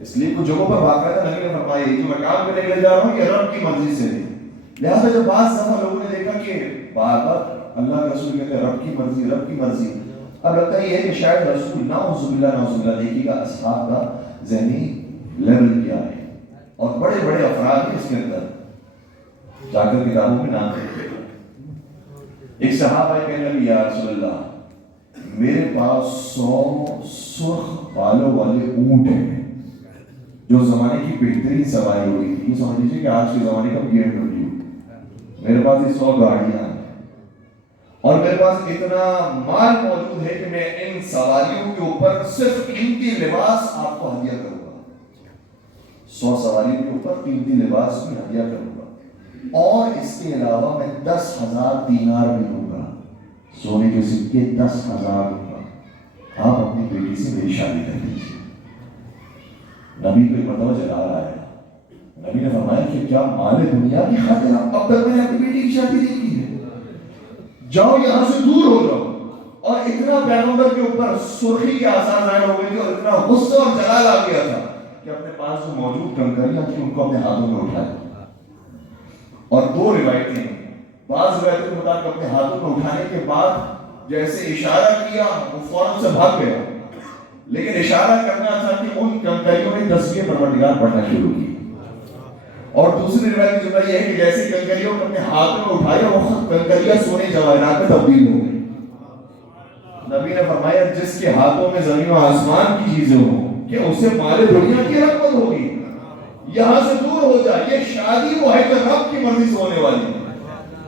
اس لیے کچھ جگہوں پر باقاعدہ نبی نے فرمایا جو میں کام کرنے کے لیے جا رہا ہوں یہ رب کی مرضی سے نہیں. لہٰذا جب بعض دفعہ لوگوں نے دیکھا کہ بار بار اللہ کے رسول کہتے ہیں رب کی مرضی رب کی مرضی، اب لگتا یہ ہے کہ شاید رسول نعوذ باللہ دیکھیے گا اصحاب کا ذہنی لیول کیا ہے، اور بڑے بڑے افراد ہیں اس کے اندر جا کر کتابوں میں نام دیکھتے. ایک صحابہ کہنے لگے یا رسول اللہ میرے پاس 100 سرخ بالوں والے اونٹ ہیں جو زمانے کی بہترین سواری ہوئی تھی. یہ سمجھ لیجیے کہ آج کے زمانے کا BMW. میرے پاس یہ 100 گاڑیاں ہیں اور میرے پاس اتنا مال موجود ہے کہ میں ان سواریوں کے اوپر صرف قیمتی لباس آپ کو ہدیہ کروں گا. 100 سواریوں کے اوپر قیمتی لباس بھی ہدیہ کروں گا، اور اس کے علاوہ میں 10,000 دینار بھی دوں گا، سونے کے سکے 10,000 دوں گا. آپ اپنی بیٹی سے میری شادی کر دیجیے. نبی کو ایک مرتبہ جلا رہا ہے. نبی نے فرمایا کہ کیا مال دنیا کی خاطر اب تک میں نے اپنی بیٹی کی شادی نہیں کی ہے؟ جاؤ یہاں سے دور ہو جاؤ. اور اتنا پیغمبر کے اوپر سرخی کے آثار ظاہر ہو گئے تھے اور اتنا غصہ اور جلال آ گیا تھا کہ اپنے پاس جو موجود کنکریاں تھیں ان کو اپنے ہاتھوں میں اٹھایا. اور 2 روایتیں ہیں. بعض روایتوں کے مطابق اپنے ہاتھوں میں اٹھانے کے بعد جیسے اشارہ کیا وہ فوراً سے بھاگ گیا، لیکن اشارہ کرنا تھا کہ ان کنکریوں نے تسبیح پروردگار پڑھنا شروع کی. اور دوسری روایت کی جملہ یہ ہے کہ جیسے کنکریوں کو اپنے ہاتھوں میں اٹھایا وہ خود کنکریاں سونے جواہرات میں تبدیل ہو گئی. نبی نے فرمایا جس کے ہاتھوں میں زمین و آسمان کی چیزیں ہوں کہ اسے مال دنیا کی رغبت ہوگی، یہاں سے دور ہو جائے. یہ شادی وہ ہے جو رب کی مرضی سے ہونے والی ہے،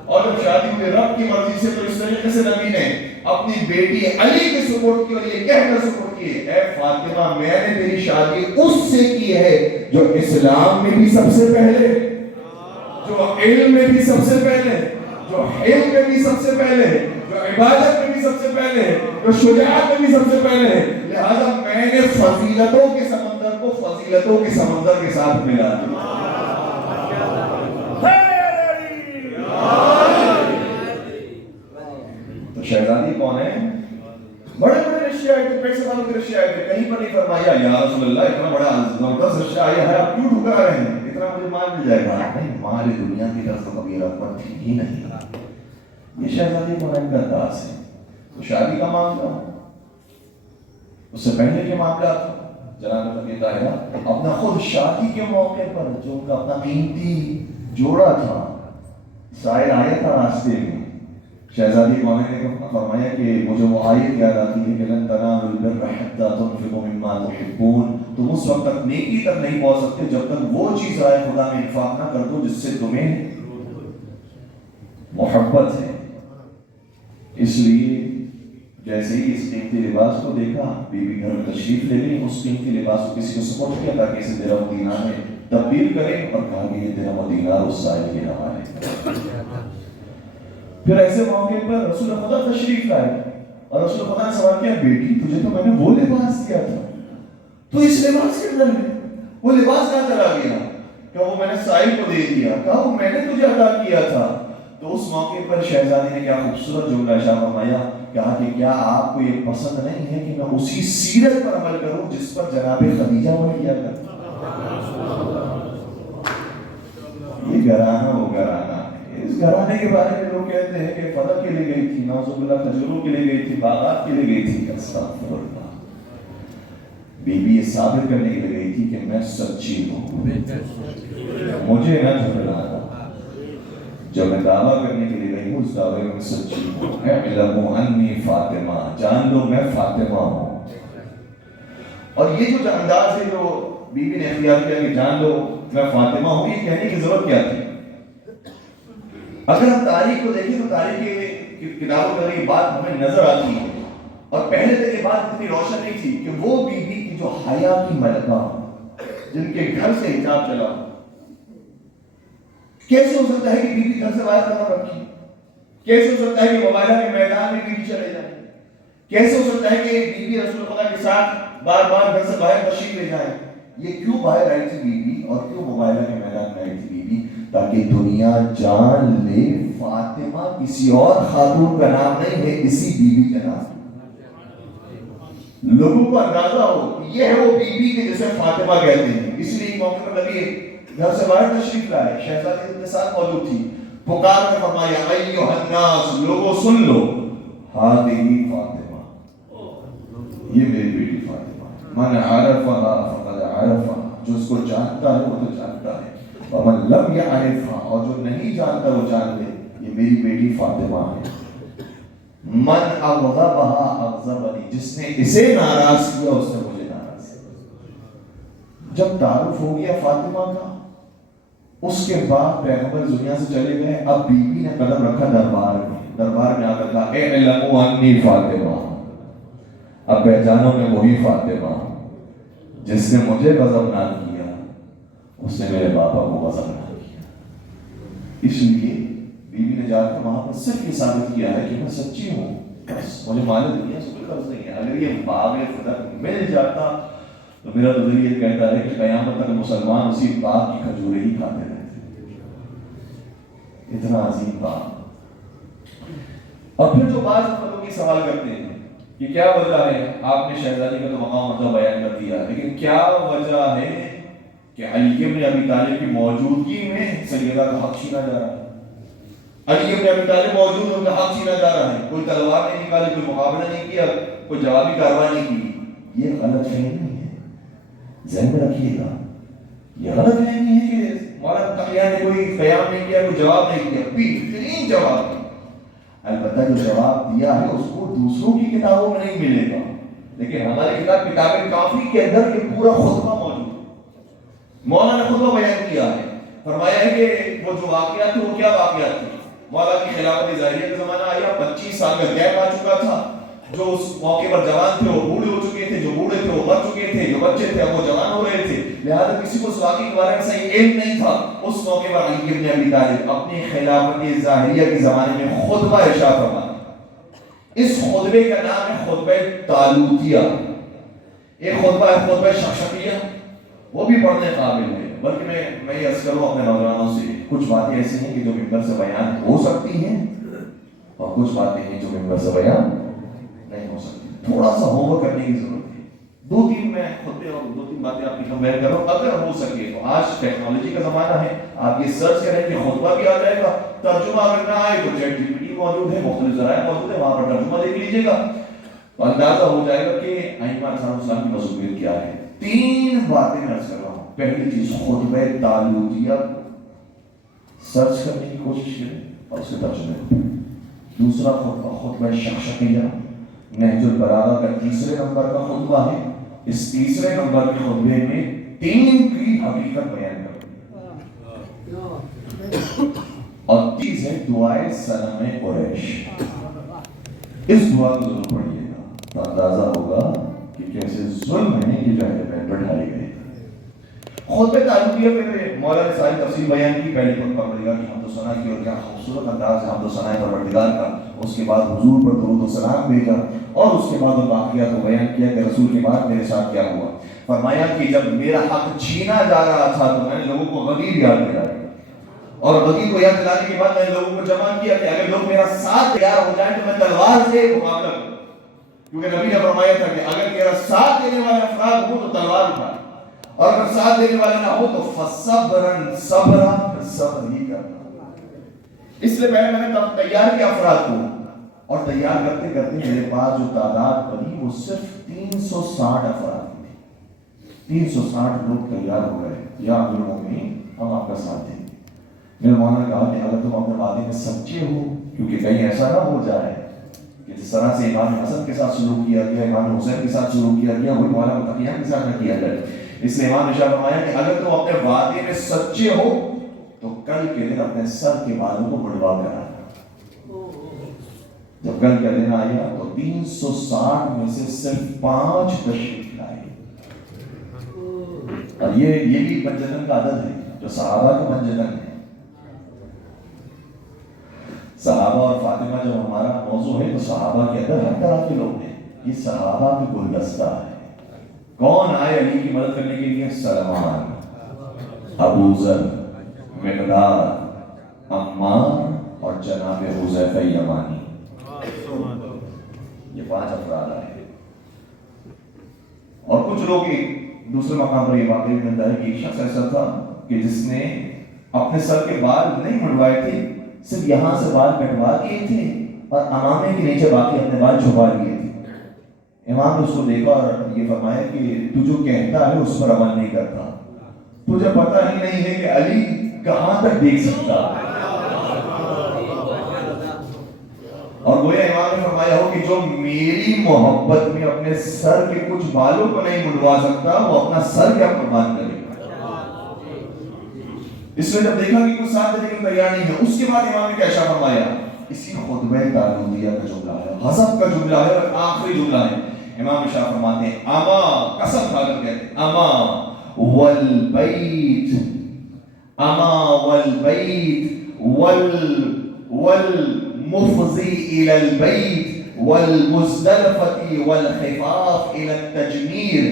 اور جب شادی ہوئی رب کی مرضی سے تو اس طریقے سے نبی نے اپنی بیٹی علی کے سپورٹ کی اور یہ کہہ کر سپورٹ کی اے فاطمہ میں نے تیری شادی اس سے کی ہے جو اسلام میں بھی سب سے پہلے، جو علم میں بھی سب سے پہلے، جو حلم میں بھی سب سے پہلے، جو عبادت میں بھی سب سے پہلے، جو شجاعت میں بھی سب سے پہلے. لہذا میں نے فضیلتوں کے سمندر کو فضیلتوں کے سمندر کے ساتھ ملا دیا. تو شہزادی کون ہے؟ بڑے بڑے رشتے آئے تھے، پیسے والوں کے رشتے آئے تھے. کہیں پر نہیں فرمایا یا رسول اللہ اتنا بڑا زبردست رشتہ آیا ہے آپ کیوں ٹھکرا رہے ہیں، اتنا مجھے مال مل جائے گا. نہیں، مال دنیا کی طرف تو کبھی رغبت تھی ہی نہیں. یہ شہزادی کون کا انداز ہے. تو شادی کا معاملہ اس سے پہلے کے معاملات جناب نبی طاہرہ اپنا خود شادی کے موقع پر جو ان کا اپنا قیمتی جوڑا تھا سائل آیا تھا راستے میں. شہزادی کون نے فرمایا کہ مجھے وہ آیت یاد آتی ہے کہ لن تنالوا البر حتى تنفقوا مما تحبون، تم اس وقت تک نیکی تک نہیں پہنچ سکتے جب تک وہ چیز رائے خدا میں انفاق نہ کر دو جس سے تمہیں محبت ہے. اس لیے جیسے ہی اس قیمتی لباس کو دیکھا، بی بی گھر میں تشریف لے گئی، اس قیمتی لباس کو کسی کو سپورٹ کیا تاکہ اسے درہم و دینار میں تبدیل کرے، اور کہا کہ یہ درہم و دینار اس سائل کے حوالے۔ پھر ایسے موقع پر رسول خدا تشریف لائے اور رسول خدا نے سوال کیا، بیٹی تجھے تو میں نے وہ لباس دیا تھا، تو اس لباس کے اندر ہے، وہ لباس کہاں چلا گیا؟ کہ وہ میں نے سائل کو دے دیا، کہا وہ میں نے تجھے عطا کیا تھا۔ تو اس موقع پر شہزادی نے کیا خوبصورت جملہ ارشاد فرمایا، کہا کہ کیا آپ کو یہ پسند نہیں ہے کہ میں اسی سیرت پر عمل کروں جس پر جناب خدیجہ عمل کیا کرتا؟ یہ گھرانہ وہ گھرانہ ہے۔ اس گھرانے کے بارے میں لوگ کہتے ہیں کہ فتح کے لیے گئی تھی، نعوذ باللہ کھجوروں کے لیے گئی تھی، باغات کے لیے گئی تھی۔ استغفر اللہ۔ بی بی یہ ثابت کرنے کے لیے گئی تھی کہ میں سچی ہوں، مجھے نہ جھٹلانا۔ جب میں دعویٰ کرنے کے لیے گئی ہوں، اس دعوے میں سچی ہوں۔ اعلموا انی فاطمہ، جان لو میں فاطمہ ہوں۔ اور یہ جو انداز ہے جو بی بی نے اختیار کیا کہ جان لو میں فاطمہ ہوں، یہ کہنے کی ضرورت کیا تھی؟ اگر ہم تاریخ کو دیکھیں تو تاریخ کی کتابوں کے اندر یہ بات ہمیں نظر آتی ہے، اور پہلے تک یہ بات اتنی روشن نہیں تھی کہ وہ بی بی کی جو حیا کی ملکہ، جن کے گھر سے حجاب چلا، کیسے ہو سکتا ہے کہ بی بی گھر سے باہر قدم رکھی؟ کیسے ہو سکتا ہے کہ مبارزہ کے میدان میں بی بی چلے جائیں؟ کیسے ہو سکتا ہے کہ بی بی رسول خدا کے ساتھ بار بار گھر سے باہر تشریف لے جائیں؟ یہ کیوں باہر آئی تھی بی بی، اور کیوں مبارزہ کے میدان میں آئی تھی بی بی؟ تاکہ دنیا جان لے فاطمہ کسی اور خاتون کا نام نہیں ہے، اسی بی بی کا نام۔ لوگوں کو اندازہ ہو یہ ہے وہ بی بی کے جسے فاطمہ کہتے ہیں۔ اس لیے موقع پر نبی گھر سے باہر تشریف لائے، شہزادی ان کے ساتھ موجود تھی، پکار میں فرمایا ایھا الناس، لوگوں سن لو، ہذہ فاطمہ، یہ میری بیٹی فاطمہ ہے، من عرفها فقد عرفها، جو اس کو جانتا ہے وہ تو جانتا ہے، ومن لم يعرفها، اور جو نہیں جانتا وہ جان لے، یہ میری بیٹی فاطمہ ہے۔ من اغضبها اغضبنی، جس نے اسے ناراض کیا اس نے مجھے ناراض کیا۔ جب تعارف ہو گیا فاطمہ کا، اس کے بعد پیغمبر دنیا سے چلے گئے، اب بی بی نے قدم رکھا دربار میں آ کر کہا اعلموا انی فاطمہ، اب پہچانو میں وہی فاطمہ جس نے مجھے غضب نہ کیا، اس نے میرے باپا کو غضب نہ کیا۔ اس لیے بی بی نے جا کر وہاں پر صرف یہ ثابت کیا ہے کہ میں سچی ہوں، بس مجھے مال دنیا سے کوئی غرض نہیں ہے۔ اگر یہ باغ فتح مل جاتا تو میرا تو دل یہ کہتا ہے کہ قیامت تک مسلمان اسی باغ کی کھجوریں ہی کھاتے رہتے، اتنا عظیم باغ۔ اور پھر جو بعض لوگ یہ سوال کرتے ہیں کہ کیا وجہ ہے، آپ نے شہزادی کا تو مقام مطلب بیان کر دیا، لیکن کیا وجہ ہے کہ علی بن ابی طالب کی موجودگی میں سیدہ کا حق چھینا جا رہا ہے؟ علی بن ابی طالب موجود، ان کا حق چھینا جا رہا ہے، کوئی تلوار نہیں نکالی، کوئی مقابلہ نہیں کیا، کوئی جوابی کارروائی نہیں کی۔ یہ غلط فہمی نہیں ہے، ذہن میں رکھیے گا، یہ غلط فہمی ہے کہ مولانا تقیہ نے کوئی قیام نہیں کیا، کوئی جواب نہیں دیا، بہترین جواب دیا۔ البتہ جو جواب دیا ہے اس کو دوسروں کی کتابوں میں نہیں ملے گا، لیکن ہماری کتاب کافی کے اندر یہ پورا خطبہ موجود ہے۔ مولانا نے خطبہ بیان کیا ہے، فرمایا ہے کہ وہ جو واقعات تھے وہ کیا واقعات تھے۔ مولا کی خلافت ظاہریہ کا زمانہ آیا، 25 سال کا گیپ آ چکا تھا، جو اس موقع پر جوان تھے وہ بوڑھے ہو چکے تھے، جو بوڑھے تھے وہ مر چکے تھے، جو بچے تھے وہ جوان ہو رہے تھے، لہذا کسی کو اس واقعے کے بارے میں صحیح علم نہیں تھا۔ اس موقع پر علی بن ابی طالب اپنی خلافت ظاہریہ کے زمانے میں خطبہ ارشاد فرمایا۔ اس خطبے کا نام ہے خطبہ طالوتیہ۔ ایک خطبہ ہے خطبہ شقشقیہ، وہ بھی پڑھنے قابل ہے، بلکہ میں یہ عرض کروں اپنے نوجوانوں سے، کچھ باتیں ایسی ہیں کہ جو ممبر سے بیان ہو سکتی ہیں اور کچھ باتیں ہیں جو ممبر سے بیان نہیں ہو سکتی۔ تھوڑا سا ہوم ورک کرنے کی ضرورت ہے۔ دو تین باتیں آپ کی کنویئر کرو، اگر ہو سکے تو۔ آج ٹیکنالوجی کا زمانہ ہے، آپ یہ سرچ کریں کہ خطبہ بھی آ جائے گا، ترجمہ اگر نہ آئے تو چیٹ جی پی ٹی موجود ہے، مختلف ذرائع موجود ہے، وہاں پر ترجمہ دیکھ لیجیے گا تو اندازہ ہو جائے گا کہ ائمہ اسلام کی مصروفیت کیا ہے۔ 3 باتیں میں عرض کر رہا ہوں۔ پہلی چیز خطبہ طالوتیہ سرچ کرنے کی کوشش کریں اور اس کے ترجمے کریں۔ دوسرا خطبہ شقشقیہ، نہج البلاغہ کا 3 نمبر کا خطبہ ہے۔ اس 3 نمبر کے خطبے میں 3 کی حقیقت بیان کریں، اور تیز ہے دعائے صنم قریش۔ اس دعا کو ضرور پڑھیے گا تو اندازہ ہوگا کہ کیسے ظلم ہے کہ جو اہل بیت بٹھائے گئے. خطبہ تعلقیہ پہ مولا نے ساری تفصیل بیان کی. پہلے پروردگار کی حمد و ثنا کی اور کیا خوبصورت انداز ہے حمد و ثنا پروردگار کا. اس کے بعد حضور پر درود و سلام بھیجا اور اس کے بعد واقعات کو بیان کیا کہ رسول کے بعد میرے ساتھ کیا ہوا. فرمایا کہ جب میرا حق چھینا جا رہا تھا تو میں نے لوگوں کو غدیر یاد دلائی اور غدیر کو یاد دلانے کے بعد میں نے لوگوں کو جمع کیا کہ اگر لوگ میرا ساتھ تیار ہو جائیں تو میں تلوار سے مقابلہ کروں. کیونکہ نبی نے فرمایا تھا کہ اگر میرا ساتھ دینے والے افراد ہوں تو تلوار اٹھا اور اگر ساتھ دینے والے نہ ہو تو فصبرن صبرا صبر ہی کرنا. اس لیے میں نے تیار کیا افراد کو اور تیار کرتے کرتے میرے پاس جو تعداد بنی وہ صرف 360 افراد تھے. 360 لوگ تیار ہو گئے. یا امیر المومنین ہم آپ کا ساتھ دیں. میرے مولانا نے کہا کہ اگر تم اپنے وعدے میں سچے ہو کیونکہ کہیں ایسا نہ ہو جائے کہ جس طرح سے امام حسن کے ساتھ سلوک کیا گیا امام حسین کے ساتھ سلوک کیا گیا وہی مولانا متقیان کے ساتھ نہ کیا جائے. اس لیے امام نے فرمایا کہ اگر تم اپنے وعدے میں سچے ہو تو کل کے دن اپنے سر کے بالوں کو مڑوا کر آنا. جب کل کا دن آیا تو 360 میں سے صرف 5 تشریف لائے. اور یہ بھی پنجتن کا عدد ہے جو صحابہ کا پنجتن ہے. صحابہ اور فاطمہ جب ہمارا موضوع ہے تو صحابہ کے اندر ہر طرح کے لوگ ہیں. یہ صحابہ کا گلدستہ ہے. کون آئے علی کی مدد کرنے کے لیے؟ سلمان، ابو ذر، مقداد، عمار اور جناب حذیفہ یمانی. یہ 5 افراد آئے. اور کچھ لوگ دوسرے مقام پر یہ واقعہ بھی ملتا ہے کہ ایک شخص ایسا تھا کہ جس نے اپنے سر کے بال نہیں منڈوائے تھے، صرف یہاں سے بال کٹوا دیے تھے اور امامے کے نیچے باقی اپنے بال چھپا لیے تھے. امام نے اس کو دیکھا اور یہ فرمایا کہ تو جو کہتا ہے اس پر عمل نہیں کرتا. تجھے پتہ ہی نہیں ہے کہ علی کہاں تک دیکھ سکتا ہے. اور گویا امام نے فرمایا ہو کہ جو میری محبت میں اپنے سر کے کچھ بالوں کو نہیں منڈوا سکتا وہ اپنا سر کیا قربان کرے. اس میں جب دیکھا کہ کچھ ساتھ دینے کے تیار نہیں ہے اس کے بعد امام نے کیا ارشاد فرمایا. اسی خطبہ تعلقیہ کا جملہ ہے، حسب کا جملہ ہے اور آخری جملہ ہے. امام ارشاد فرماتے ہیں اما قسم کھا کر کہتے ہیں اما والبیت والمفضی الى البیت والمزدلفة والخفاف الى التجمیر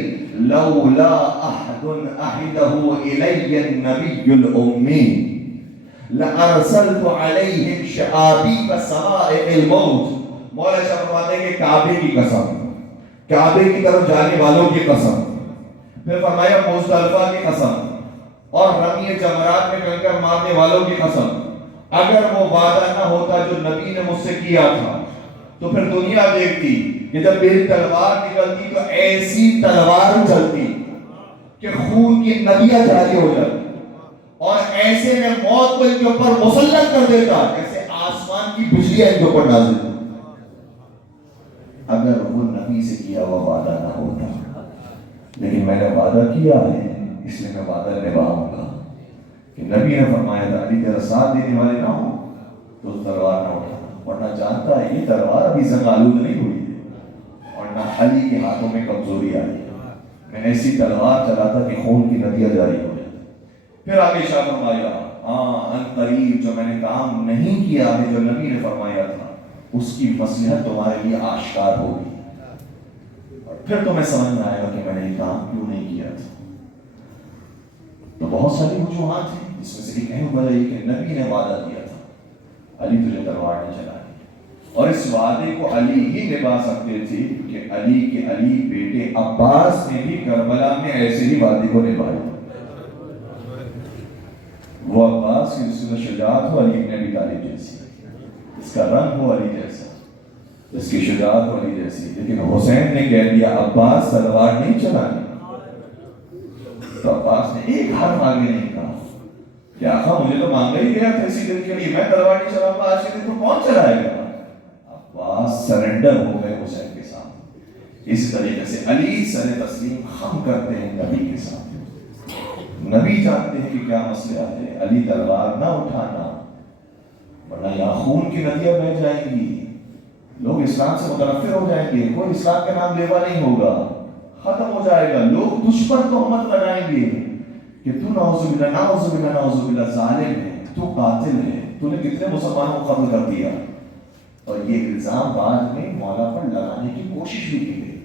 لولا احد احده الی النبی الامین لارسلت علیہم شعابیب سمائع الموت. مولا شاہ فرماتے ہیں کہ کعبے کی قسم، کعبے کی طرف جانے والوں کی قسم، پھر فرمایا مزدلفہ کی قسم اور رمی جمرات میں کنکر مارنے والوں کی قسم. اگر وہ وعدہ نہ ہوتا جو نبی نے مجھ سے کیا تھا تو پھر دنیا دیکھتی کہ جب میری تلوار نکلتی تو ایسی تلوار چلتی کہ خون کی ندیاں جاری ہو جاتی اور ایسے میں موت کو ان کے اوپر مسلط کر دیتا جیسے آسمان کی بجلیاں ان کے اوپر نازل ہوتی. اگر وہ نبی سے کیا ہوا وعدہ نہ ہوتا، لیکن میں نے وعدہ کیا ہے اس لیے میں وعدہ نبھاؤں گا. کہ نبی نے فرمایا تھا علی تیرا ساتھ دینے والے نہ ہو تو تلوار نہ اٹھانا، ورنہ جانتا ہے یہ تلوار ابھی زنگ آلود نہیں ہوئی ہے اور نہ علی کے ہاتھوں میں کمزوری آئی ہے. میں ایسی تلوار چلاتا کہ خون کی ندیاں جاری ہو جائیں. پھر آگے شاہ فرمایا ان قریب جو میں نے کام نہیں کیا ہے جو نبی نے فرمایا تھا اس کی مصلحت تمہارے لیے آشکار ہوگی اور پھر تمہیں سمجھ میں آئے گا کہ میں نے یہ کام کیوں نہیں کیا تھا. تو بہت ساری وجوہات ہیں جس میں سے ایک اہم وجہ یہ کہ نبی نے وعدہ دیا تھا علی تجھے تلوار نہیں چلانی اور اس وعدے کو علی ہی نبھا سکتے تھے کہ علی کے علی بیٹے عباس نے بھی کربلا میں ایسے ہی وعدے کو نبھایا. وہ عباس کی جس میں شجاعت ہو علی ابن ابی طالب جیسی، اس کا رنگ ہو علی جیسا، اس کی شجاعت ہو علی جیسی، لیکن حسین نے کہہ دیا عباس تلوار نہیں چلانی تو عباس نے ایک حرف آگے نہیں کہا کہ آقا مجھے تو مانگا ہی گیا تھا اسی دن کے لیے، میں تلوار نہیں چلاؤں گا، آج کے دن تو کون چلائے گا. عباس سرنڈر ہو گئے حسین کے ساتھ. اس طریقے سے علی سر تسلیم خم کرتے ہیں نبی کے ساتھ. نبی جانتے ہیں کہ کیا مسئلہ ہے، علی تلوار نہ اٹھانا ورنہ یہاں خون کی ندیاں بہہ جائیں گی. لوگ اسلام سے متنفر ہو جائیں گے، کوئی اسلام کے نام لیوا نہیں ہوگا، ختم ہو جائے گا، لوگ تجھ پر تہمت لگائیں گے کہ تو نعوذ باللہ نعوذ باللہ نعوذ باللہ ظالم ہے، تو قاتل ہے، تو نے کتنے مسلمانوں کو قتل کر دیا. اور یہ الزام بعد میں مولا پر لگانے کی کوشش بھی کی گئی.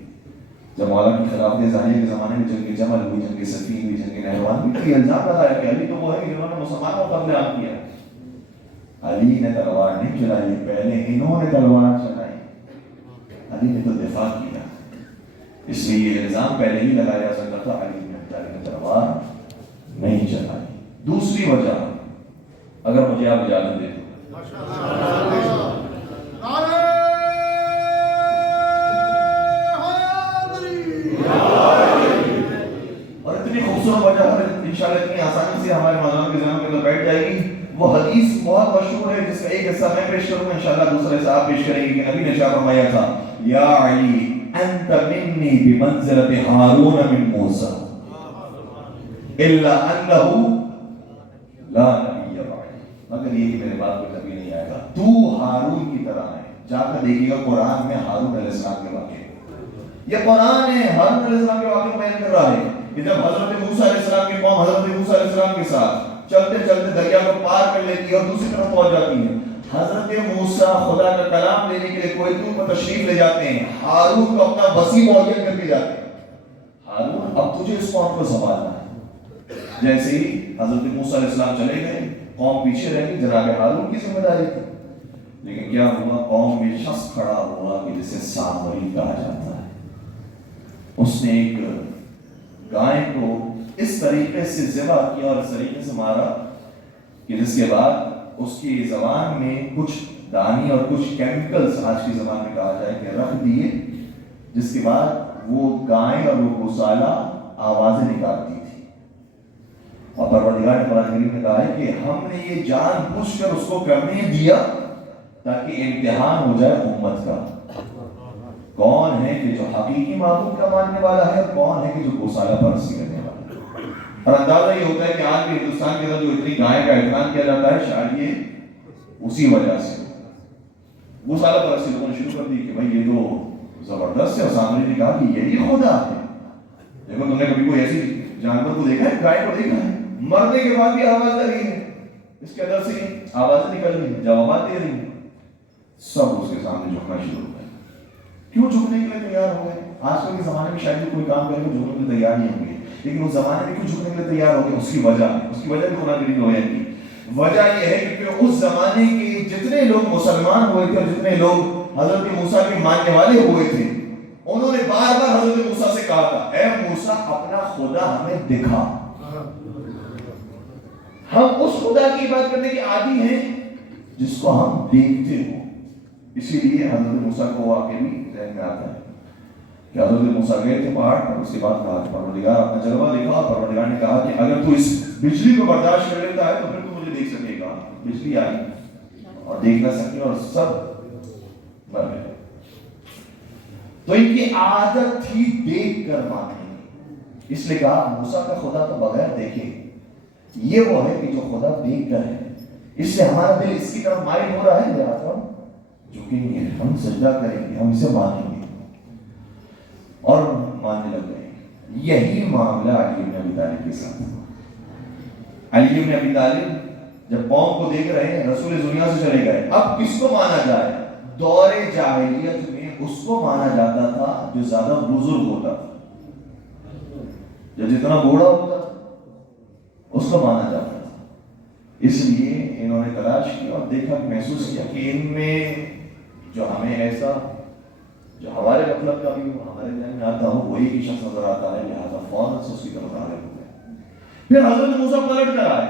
جب مولا کی خلافت ظاہریہ کے زمانے میں جنگ جمل ہوئی، جنگ صفین ہوئی، جنگ نہروان ہوئی، تو یہ الزام لگایا کہ علی تو وہ ہے جنہوں نے مسلمانوں کو قتل عام کیا. علی نے تلوار نہیں چلائی، پہلے انہوں نے تلوار چلائی. علی نے تو دفاع کیا، اس لیے یہ الزام پہلے ہی لگایا جا سکتا تھا، علی نے تلوار نہیں چلائی. دوسری وجہ، اگر مجھے آپ اجازت دیں اور اتنی خوبصورت وجہ ہے انشاءاللہ اتنی آسانی سے ہمارے نوجوانوں کے ذہنوں میں تو بیٹھ جائے گی. وہ حدیث بہت مشہور ہے جس کا ایک حصہ میں پیش کروں گا، انشاءاللہ دوسرا حصہ آپ پیش کریں گے کہ نبی نے کیا فرمایا تھا، یا علی انت منی بمنزلت ہارون من موسیٰ الا انہ لا نبی بعدی. مگر یہ کہ میرے بعد کوئی نبی نہیں آئے گا، تو ہارون کی طرح ہے. جا کر دیکھیے گا قرآن میں ہارون علیہ السلام کے واقعے، یہ قرآن ہے ہارون علیہ السلام کے واقعے بیان کر رہا ہے کہ جب حضرت موسیٰ علیہ السلام کی قوم حضرت موسیٰ علیہ السلام کے ساتھ چلتے چلتے دریا کو پار کر لیتی ہے اور دوسری طرف پہنچ جاتی ہے. حضرت موسیٰ خدا کا کلام لینے کے لیے کوئی دور پر تشریف لے جاتے ہیں، ہارون کو اپنا وسیع معین کر کے جاتے ہیں. ہارون اب تجھے اس قوم کو سنبھالنا ہے. جیسے ہی حضرت موسیٰ علیہ السلام چلے گئے، قوم پیچھے رہ گئی، جناب ہارون کی ذمہ داری تھی. لیکن کیا ہوا، قوم میں شخص کھڑا ہوا کہ جسے سامری کہا جاتا ہے. اس نے ایک گائے کو اس طریقے سے ذبح کیا اور اس طریقے سے مارا کہ جس کے بعد اس کی زبان میں کچھ دانی اور کچھ کیمیکلز آج کی زبان میں کہا جائے کہ رکھ دیے، جس کے بعد وہ گائے اور وہ گوسالہ آوازیں نکالتی تھی. اور پروردگار نے قرآن کریم میں کہا ہے کہ ہم نے یہ جان بوجھ کر اس کو کرنے دیا تاکہ امتحان ہو جائے امت کا، کون ہے کہ جو حقیقی معبود کا ماننے والا ہے اور کون ہے کہ جو گوسالہ پرستی کرنے والا ہے. اور اندازہ یہ ہوتا ہے کہ آج بھی ہندوستان کے اندر جو اتنی گائے کا احترام کیا جاتا ہے، شاید یہ اسی وجہ سے گوسالہ پرستی لوگوں نے شروع کر دی کہ بھائی یہ تو زبردست ہے. اور سامنے نے کہا کہ یہی خدا ہے. دیکھو تم نے کبھی کوئی ایسی جانور کو دیکھا ہے، گائے کو دیکھا ہے، مرنے کے بعد بھی آواز دے رہی ہے، اس کے اندر سے آوازیں نکل رہی ہیں، جوابات دے رہی ہیں. سب اس کے سامنے جھکنا شروع ہو گئے. کیوں جھکنے کے لیے تیار ہو گئے؟ آج کل کے زمانے میں شاید کوئی کام کرے گا جھکنے کے لیے تیار نہیں ہوں گے، لیکن اس زمانے میں کیوں جھکنے کے لیے تیار ہو گئے؟ اس کی وجہ بھی قرآن کریم میں بیان کی. وجہ یہ ہے کہ اس زمانے کے جتنے لوگ مسلمان ہوئے تھے اور جتنے لوگ حضرت موسیٰ کے ماننے والے ہوئے تھے، انہوں نے بار بار حضرت موسیٰ سے کہا تھا، اے موسیٰ اپنا خدا ہمیں دکھا. ہم اس خدا کی عبادت کرنے کے عادی ہیں جس کو ہم دیکھتے ہوں. اسی لیے حضرت موسیٰ کو واقعی بھی ذہن میں آتا ہے کہ حضرت موسیٰ گئے تھے پہاڑ پر، اس کے بعد کہا کہ پروردگار اپنا جلوہ دکھا. پروردگار نے کہا کہ اگر تو اس بجلی کو برداشت کر لیتا ہے تو پھر تو مجھے دیکھ سکے گا. بجلی آئی اور دیکھ نہ سکے اور سب مر گئے. تو ان کی عادت تھی دیکھ کر ماننے کی، اس لیے کہا موسیٰ کا خدا تو بغیر دیکھے، یہ وہ ہے کہ جو خدا دیکھ کر ہے. اس سے ہمارا دل اس کی طرف مائل ہو رہا ہے، لہٰذا ہم جھکیں گے، ہم سجدہ کریں گے، ہم اسے مانیں گے اور ماننے لگ گئے. یہی معاملہ علی بن ابی طالب کے ساتھ ہوا. علی بن ابی طالب جب قوم کو دیکھ رہے ہیں، رسول دنیا سے چلے گئے، اب کس کو مانا جائے؟ دور جاہلیت میں اس کو مانا جاتا تھا جو زیادہ بزرگ ہوتا تھا، جو جتنا بوڑھا ہوتا تھا اس کو مانا جاتا تھا. اس لیے انہوں نے تلاش کیا اور دیکھا، محسوس کیا کہ ان میں جو ہمیں ایسا جو ہمارے مطلب کا بھی ہمارے ذہن میں آتا ہو وہی کی شخص نظر آتا ہے، لہٰذا فوراً سے اس کی طرف راغب ہو گئے. پھر حضرت موسیٰ پلٹ کر آئے،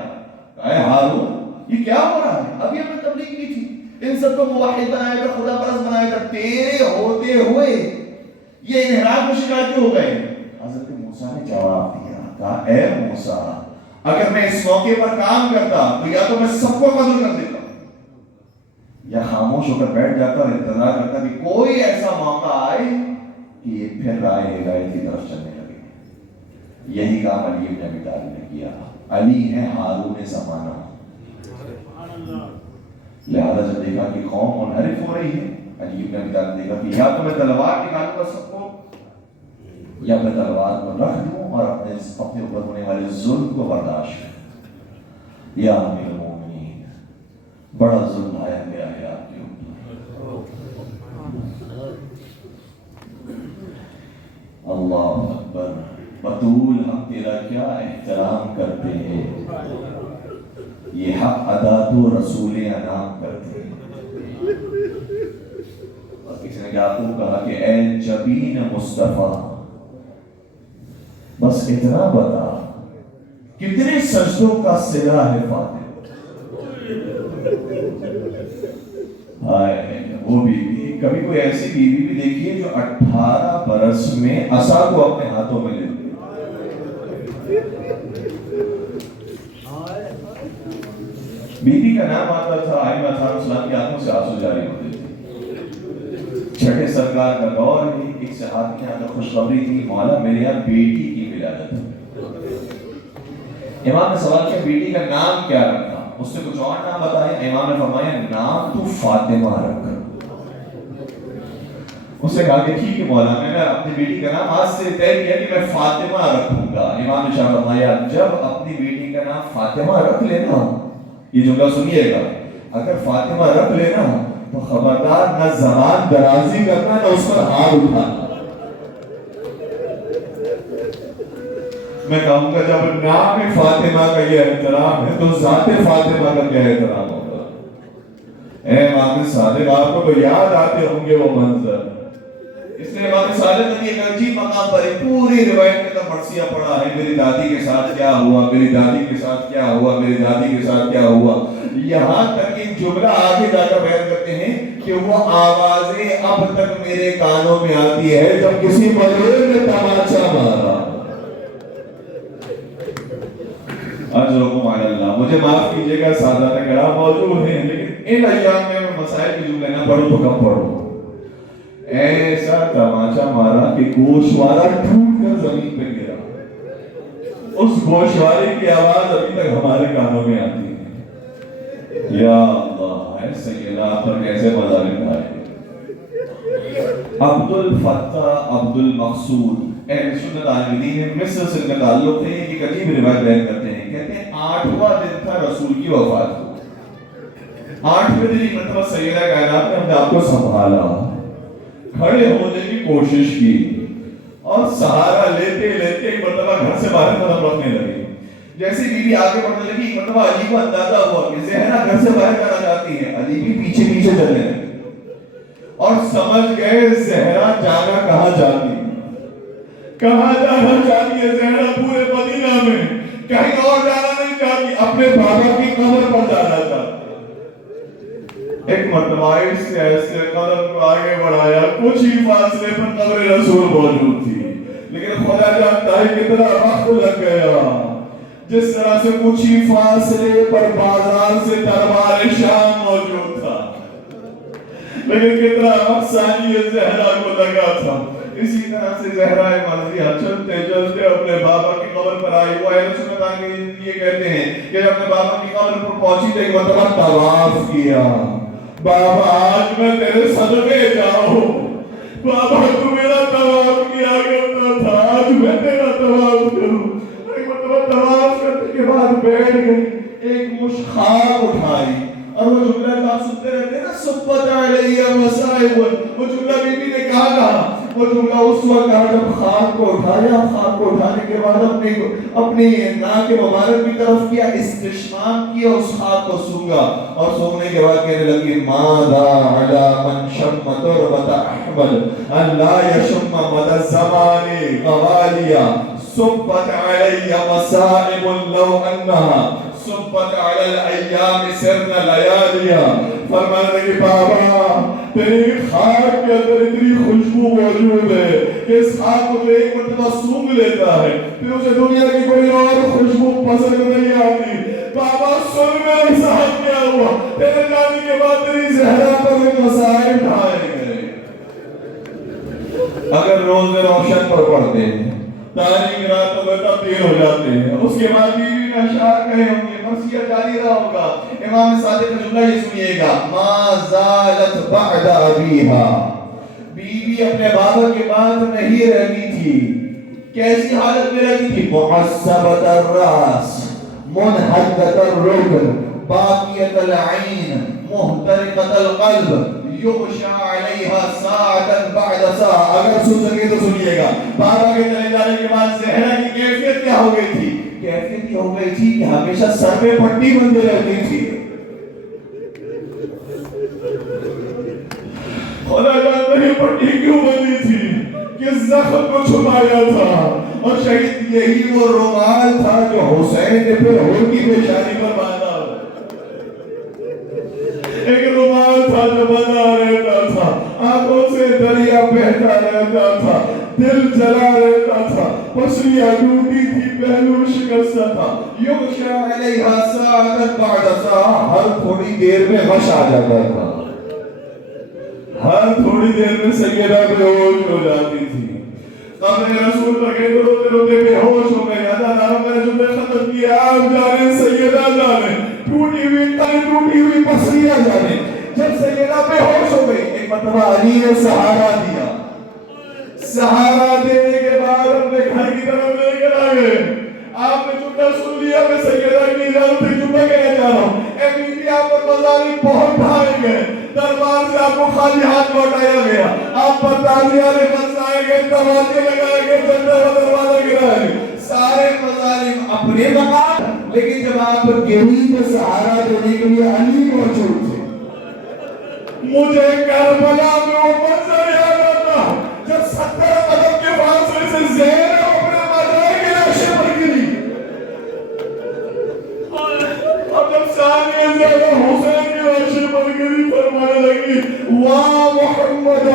اے ہارون یہ کیا ہو رہا ہے؟ ابھی ہم نے تبلیغ کی تھی، ان سب کو موحد بنایا تھا، خدا پرست بنایا تھا، تیرے ہوتے ہوئے یہ انحراف میں شکار کیوں ہو گئے؟ حضرت موسیٰ نے جواب دیا، کہا اے موسیٰ اگر میں اس موقع پر کام کرتا تو یا تو میں سب کو قتل کر دیتا یا خاموش ہو کر بیٹھ جاتا اور انتظار کرتا کہ کوئی ایسا موقع آئے کہ یہ پھر راہ ہدایت کی طرف چلنے لگے. یہی کام علی بن ابی طالب نے کیا. علی ہے ہارون زمانہ. لہذا جب دیکھا کہ قوم منحرف ہو رہی ہے، علی بن ابی طالب نے کہا کہ یا تو میں تلوار نکالوں گا سب کو، یا میں تلوار کو رکھ دوں اور اپنے اوپر ہونے والے ظلم کو برداشت کروں۔ یا امیر المومنین، بڑا ظلم آیا گیا ہے آپ کے اوپر۔ اللہ اکبر، بطول ہم تیرا کیا احترام کرتے ہیں، یہ حق ادا تو رسول انعام کرتے ہیں۔ اور کسی نے یعقوب کہا کہ اے جبین مصطفیٰ، بس اتنا بتا کتنے سجدوں کا صلہ ہے فاطمہ۔ وہ بیوی، کبھی کوئی ایسی بیوی بھی دیکھیے جو 18 برس میں عصا کو اپنے ہاتھوں میں لے لی۔ بیوی کا نام آتا تھا، آئمہ صاحب اسلام کی آنکھوں سے آنسو جاری ہوتے تھے۔ چھٹے سرکار کا دور ہی، ایک صحابی کے یہاں خوشخبری تھی، مولا میرے یہاں بیٹی کی ولادت ہے۔ امام نے سوال کیا بیٹی کا نام کیا رکھا؟ اس نے کچھ اور نام بتایا، امام نے فرمایا نام تو فاطمہ رکھ۔ اس نے کہا کہ ٹھیک ہے مولا، میں نے اپنی بیٹی کا نام آج سے طے کیا کہ میں فاطمہ رکھوں گا۔ امام نے شاہ فرمایا جب اپنی بیٹی کا نام فاطمہ رکھ لینا، یہ جملہ سنیے گا، اگر فاطمہ رکھ لینا تو خبردار نہ زبان درازی کرنا نہ اس پر ہاتھ اٹھانا۔ میں کہوں گا جب نام فاطمہ کا یہ احترام ہے تو ذات فاطمہ کا کیا احترام ہوگا؟ اے امام صادق، آپ کو تو یاد آتے ہوں گے وہ منظر۔ اس نے امام صادق نے ایک عجیب مقام پر پوری روایت کے اندر مرثیہ پڑھا ہے، میری دادی کے ساتھ کیا ہوا، میری دادی کے ساتھ کیا ہوا، میری دادی کے ساتھ کیا ہوا، یہاں تک ایک جملہ آگے جا کر بیان کرتے ہیں کہ وہ آوازیں اب تک میرے کانوں میں آتی ہے جب کسی مجرم نے تماچا مارا۔ اجرکم علی اللہ، مجھے معاف کیجیے گا سادات کرام موجود ہیں، لیکن ان ایام میں مسائل کی جملے نہ پڑھوں تو کب پڑھوں؟ ایسا تماچا مارا کہ گوشوارہ ٹوٹ کر زمین پہ گرا، اس گوشوارے کی آواز ابھی تک ہمارے کانوں میں آتی ہے۔ یا اللہ، ایسے اللہ پر کیسے مظالم آئے۔ عبد الفتح عبد المقصود اہل سنت عالمین مصر سے ان کا تعلق ہے، ایک عجیب روایت بیان کرتے ہیں، کہتے ہیں 8واں دن تھا رسول کی وفات کو، 8ویں دن ایک مرتبہ سیدہ کائنات نے اپنے آپ کو سنبھالا، کھڑے ہونے کی کوشش کی اور سہارا لیتے لیتے ایک مرتبہ گھر سے باہر قدم رکھنے لگے۔ جیسے بی بی آگے بڑھنے لگی، ایک مرتبہ علی کو اندازہ ہوا کہ زہرا گھر سے باہر جانا چاہتی ہے، علی بھی پیچھے پیچھے چلنے لگے اور سمجھ گئے زہرا جانا کہاں جاتی ہے، کہاں جانا چاہتی ہے زہرا پورے مدینہ میں، کہیں اور جانا نہیں چاہتی، اپنے بابا کی قبر پر جانا چاہتی۔ ایک مرتبہ سے ایسے قدم کو آگے بڑھایا، کچھ ہی فاصلے پر قبر رسول موجود تھی، لیکن خدا جانتا ہے کتنا وقت لگ گیا۔ جس طرح سے کچھ ہی فاصلے پر بازار سے دربار شام موجود تھا، لیکن کتنا وقت ثانیہ زہرا کو لگا تھا۔ اسی طرح سے زہرا مرضیہ چلتے چلتے اپنے بابا کی قبر پر آئی۔ وہ اہل سنت یہ کہتے ہیں کہ جب اپنے بابا کی قبر پر پہنچی تو ایک مرتبہ طواف کیا، بابا آج میں تیرے صدقے جاؤں، بابا تو میرا طواف کیا کرتا تھا، آج میں تیرا طواف کروں۔ ایک مرتبہ طواف کرنے کے بعد بیٹھ گئی، ایک مشت خاک اٹھائی اور وہ جملہ آپ سنتے رہتے ہیں نا، صبت علیہ مصائب، وہ جملہ بی بی نے کہا، وہ جملہ اس وقت کہا جب خاک کو اٹھایا، خاک کو اٹھانے کے بعد اپنی ناک مبارک کی طرف کیا، استشمام کیا، اس خاک کو سونگا اور سونگنے کے بعد کہنے لگی ماذا علی من شم تربت احمد ان لا یشم مد الزمان غوالیا صبت علی مصائب لو انہا صبت علی الایام سرن لیالیا۔ فرمانے لگے بابا تیری خاک کے اندر اتنی خوشبو موجود ہے کہ اس خاک کو جو ایک مرتبہ سونگ لیتا ہے پھر اسے دنیا کی کوئی اور خوشبو پسند نہیں آتی۔ بابا سن میرے ساتھ کیا ہوا، تیرے جانے کے بعد تیری زہرا پر ایک مسائل ڈھائے گئے۔ اگر روز روشن پر پڑھتے ہیں، تاریک راتوں میں تبدیل ہو جاتے ہیں، اس کے بعد بیوی میں اشعار کہے ہوں گے مرثیہ جاری رہا ہوگا. امام صادق کا جملہ یہ سنیے گا, ما زالت بعد ابیہا, بیوی اپنے بابا کے بعد نہیں رہی تھی. کیسی حالت میں رہی تھی؟ محسبت الراس, منحدت الرکن, باقیت العین, محترقت القلب, یغشا علیہا ساعتا بعد ساعة. اگر سن سکے تو سنیے گا. بابا کے چلے جانے کے بعد زہرا کی کیفیت کیا ہو گئی تھی؟ کیفیت یہ ہو گئی تھی کہ ہمیشہ سر میں پٹی بندے رہتی تھی. خدا جانتا ہے پٹی کیوں بندی تھی, کہ زخم کو چھپایا تھا. اور شہید یہی وہ رومال تھا جو حسین نے پھر ہور کی پیشانی پر باندھا. ایک رومال تھا جو بنا رہتا تھا, آنکھوں سے دریا بہتا رہتا تھا, دل جلا رہتا تھا, پسلیاں ٹوٹی تھی, پہلو شکستہ تھا. یغشا علیہا ساعتا بعد ساعة, ہر تھوڑی دیر میں غش آ جاتا تھا, ہر تھوڑی دیر میں سیدہ بے ہوش ہو جاتی تھی. قبر رسول پر کہتے روتے روتے بے ہوش ہو گئے. اللہ رب نے جملے ختم کیا, آپ جانے سیدہ جانے, ٹوٹی ہوئی تن ٹوٹی ہوئی پسلیاں جانے. جب سیدہ بے ہوش ہو گئی, ایک مرتبہ علی نے سہارا دیا. سہارا دینے کے بعد اپنے گھر کی طرف لے کر آ گئے. آپ نے جملہ سن لیا, میں سیدہ کی اجازت سے جملہ کہنا چاہ رہا ہوں. اے بی بی, آپ پر مظالم بہت ڈھائے گئے, دربار سے آپ کو خالی ہاتھ لوٹایا گیا, آپ پر تازیانے برسائے گئے, دروازے لگائے گئے, جنڈا و دروازہ گرائے گئے, سارے مظالم اپنے مقام. لیکن جب آپ گہری کو سہارا دینے کے لیے علی موجود تھے, مجھے کربلا میں وہ منظر یاد آتا جب 70 قدم کے فاصلے سے زینب اپنے مزار کی لاشیں پر گری, اور جب سامنے زینب حسین کی لاشیں پر گری, فرمانے لگی وا محمد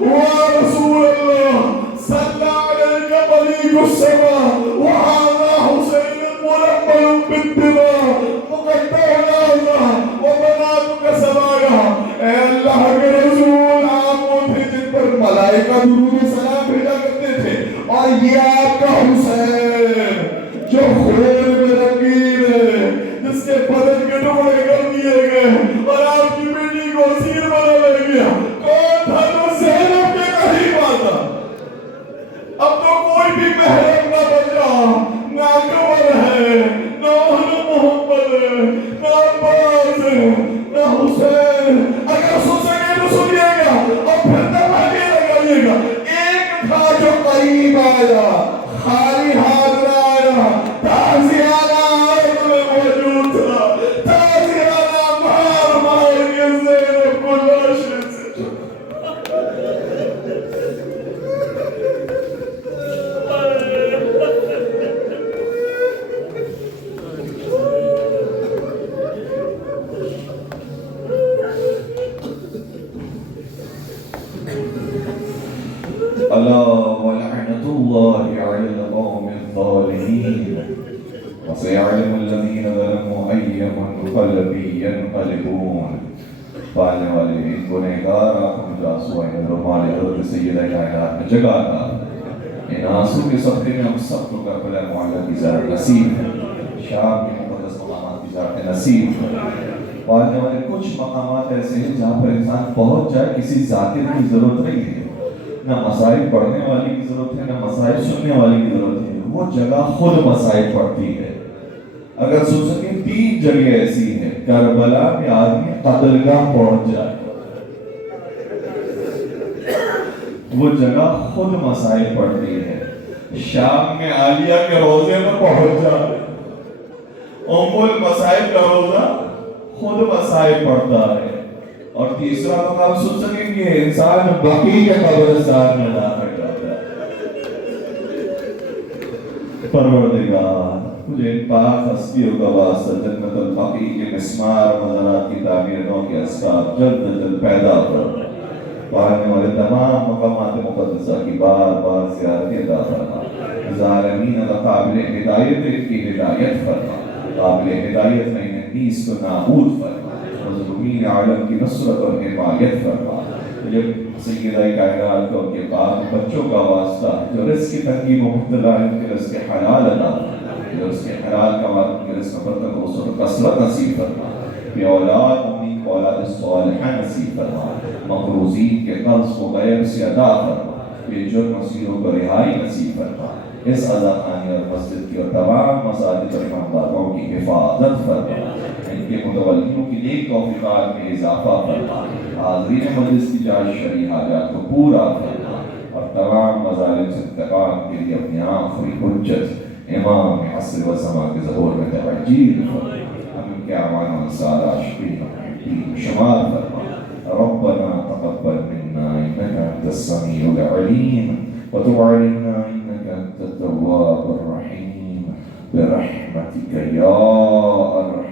وا رسول اللہ صلی علیہ ملیک السماء وهذا حسین ململ بالدماء مقطع الأعضاء وبناتك سبايا. اے اللہ کے رسول, آپ وہ تھے جن پر ملائکہ درود و سلام بھیجا کرتے تھے, اور یہ آپ کا حسین جو خون میں رنگین ہے, جس کے بدن کے ٹکڑے کر دیے گئے اور آپ کی بیٹی کو اسیر بنا گیا. کون تھا جو زینب کے قریب آتا؟ اب تو کوئی بھی محرم نہ بچا, نہ عمر ہے, نہ محمد ہے, نہ عباس ہے, نہ حسین. اگر سن سکے تو سنیے گا اور پھر دماغے لگائیے گا. ایک تھا جو قریب آیا, خالی ہاتھ نہ آیا, تازیانہ آرد میں موجود تھا, تازیانہ مار مار کے زینب کو لاشیں سے چھوڑا. ألا ولعنة الله على القوم الظالمين وسيعلم الذين ظلموا أي منقلب ينقلبون. پالنے والے ان گنہگار آنکھوں میں جو آنسو آئے, رومال حضرت سیدہ کائنات میں جگہ تھا. ان آنسو کے صدقے میں ہم سب کو کربلا معلیٰ کی زیارت نصیب ہے, شام کے مقدس مقامات کی زیارت نصیب ہے. پالنے والے کچھ مقامات ایسے ہیں جہاں پر انسان پہنچ جائے, کسی ذاکر کی ضرورت نہیں ہے, نہ مسائل پڑھنے والی کی ضرورت ہے, نہ مسائل سننے والی کی ضرورت ہے, وہ جگہ خود مسائل پڑھتی ہے. اگر سن سکیں 3 جگہ ایسی ہیں کربلا میں آدمی قتلگاہ پہنچ جائے, وہ جگہ خود مسائل پڑھتی ہے. شام میں عالیہ کے روزے پر پہنچ جائے, ام المسائل کا روزہ خود مسائل پڑھتا ہے. اور تیسرا مقام سن سکیں گے, انسان بقیع کے قبرستان میں داخل جاتا ہے. پروردگار مجھے ان پاک ہستیوں کا واسطہ جنت البقیع کے مسمار مزارات کی تعمیر نو کے اسباب جلد از جلد پیدا کر. پڑھنے والے تمام مقامات مقدسہ کی بار بار زیارت عطا فرما. ظالمین کا قابل ہدایت ان کی ہدایت فرما, قابل ہدایت میں انہیں نیز کو نابود فرما, مظلومین عالم کی نصرت اور حمایت فرما. جب سیدہ کائنات کو ان کے پاک بچوں کا واسطہ جو رزق کی تنگی میں مبتلا ہے, ان کے رزق حلال عطا فرما, جو رزق حلال کا کے رزق میں برکت وسعت و کثرت نصیب فرما، کہ اولاد امین کو اولاد صالحہ نصیب فرما، مقروضین کے قرض کو غیب سے ادا فرما، بے جرم اسیروں کو رہائی نصیب فرما، اس عزا خانے اور مسجد کی اور تمام مساجد اور امام بارگاہوں کی حفاظت فرما، ان کے متولیوں کی نیک توفیقات میں اضافہ فرما، حاضرین مجلس کی جائز شرعی حاجات کو پورا فرما، اور تمام مظالم سے انتقام کے لیے اپنی آخری حجت امام عصر و زمان کے ظہور میں تعجیل فرما، ہم ان کے اعوان و انصار عاشقین و محبین شمار فرما۔ ربنا تقبل منا انك انت السميع العليم وتب علينا انك انت التواب الرحيم برحمتك يا ارحم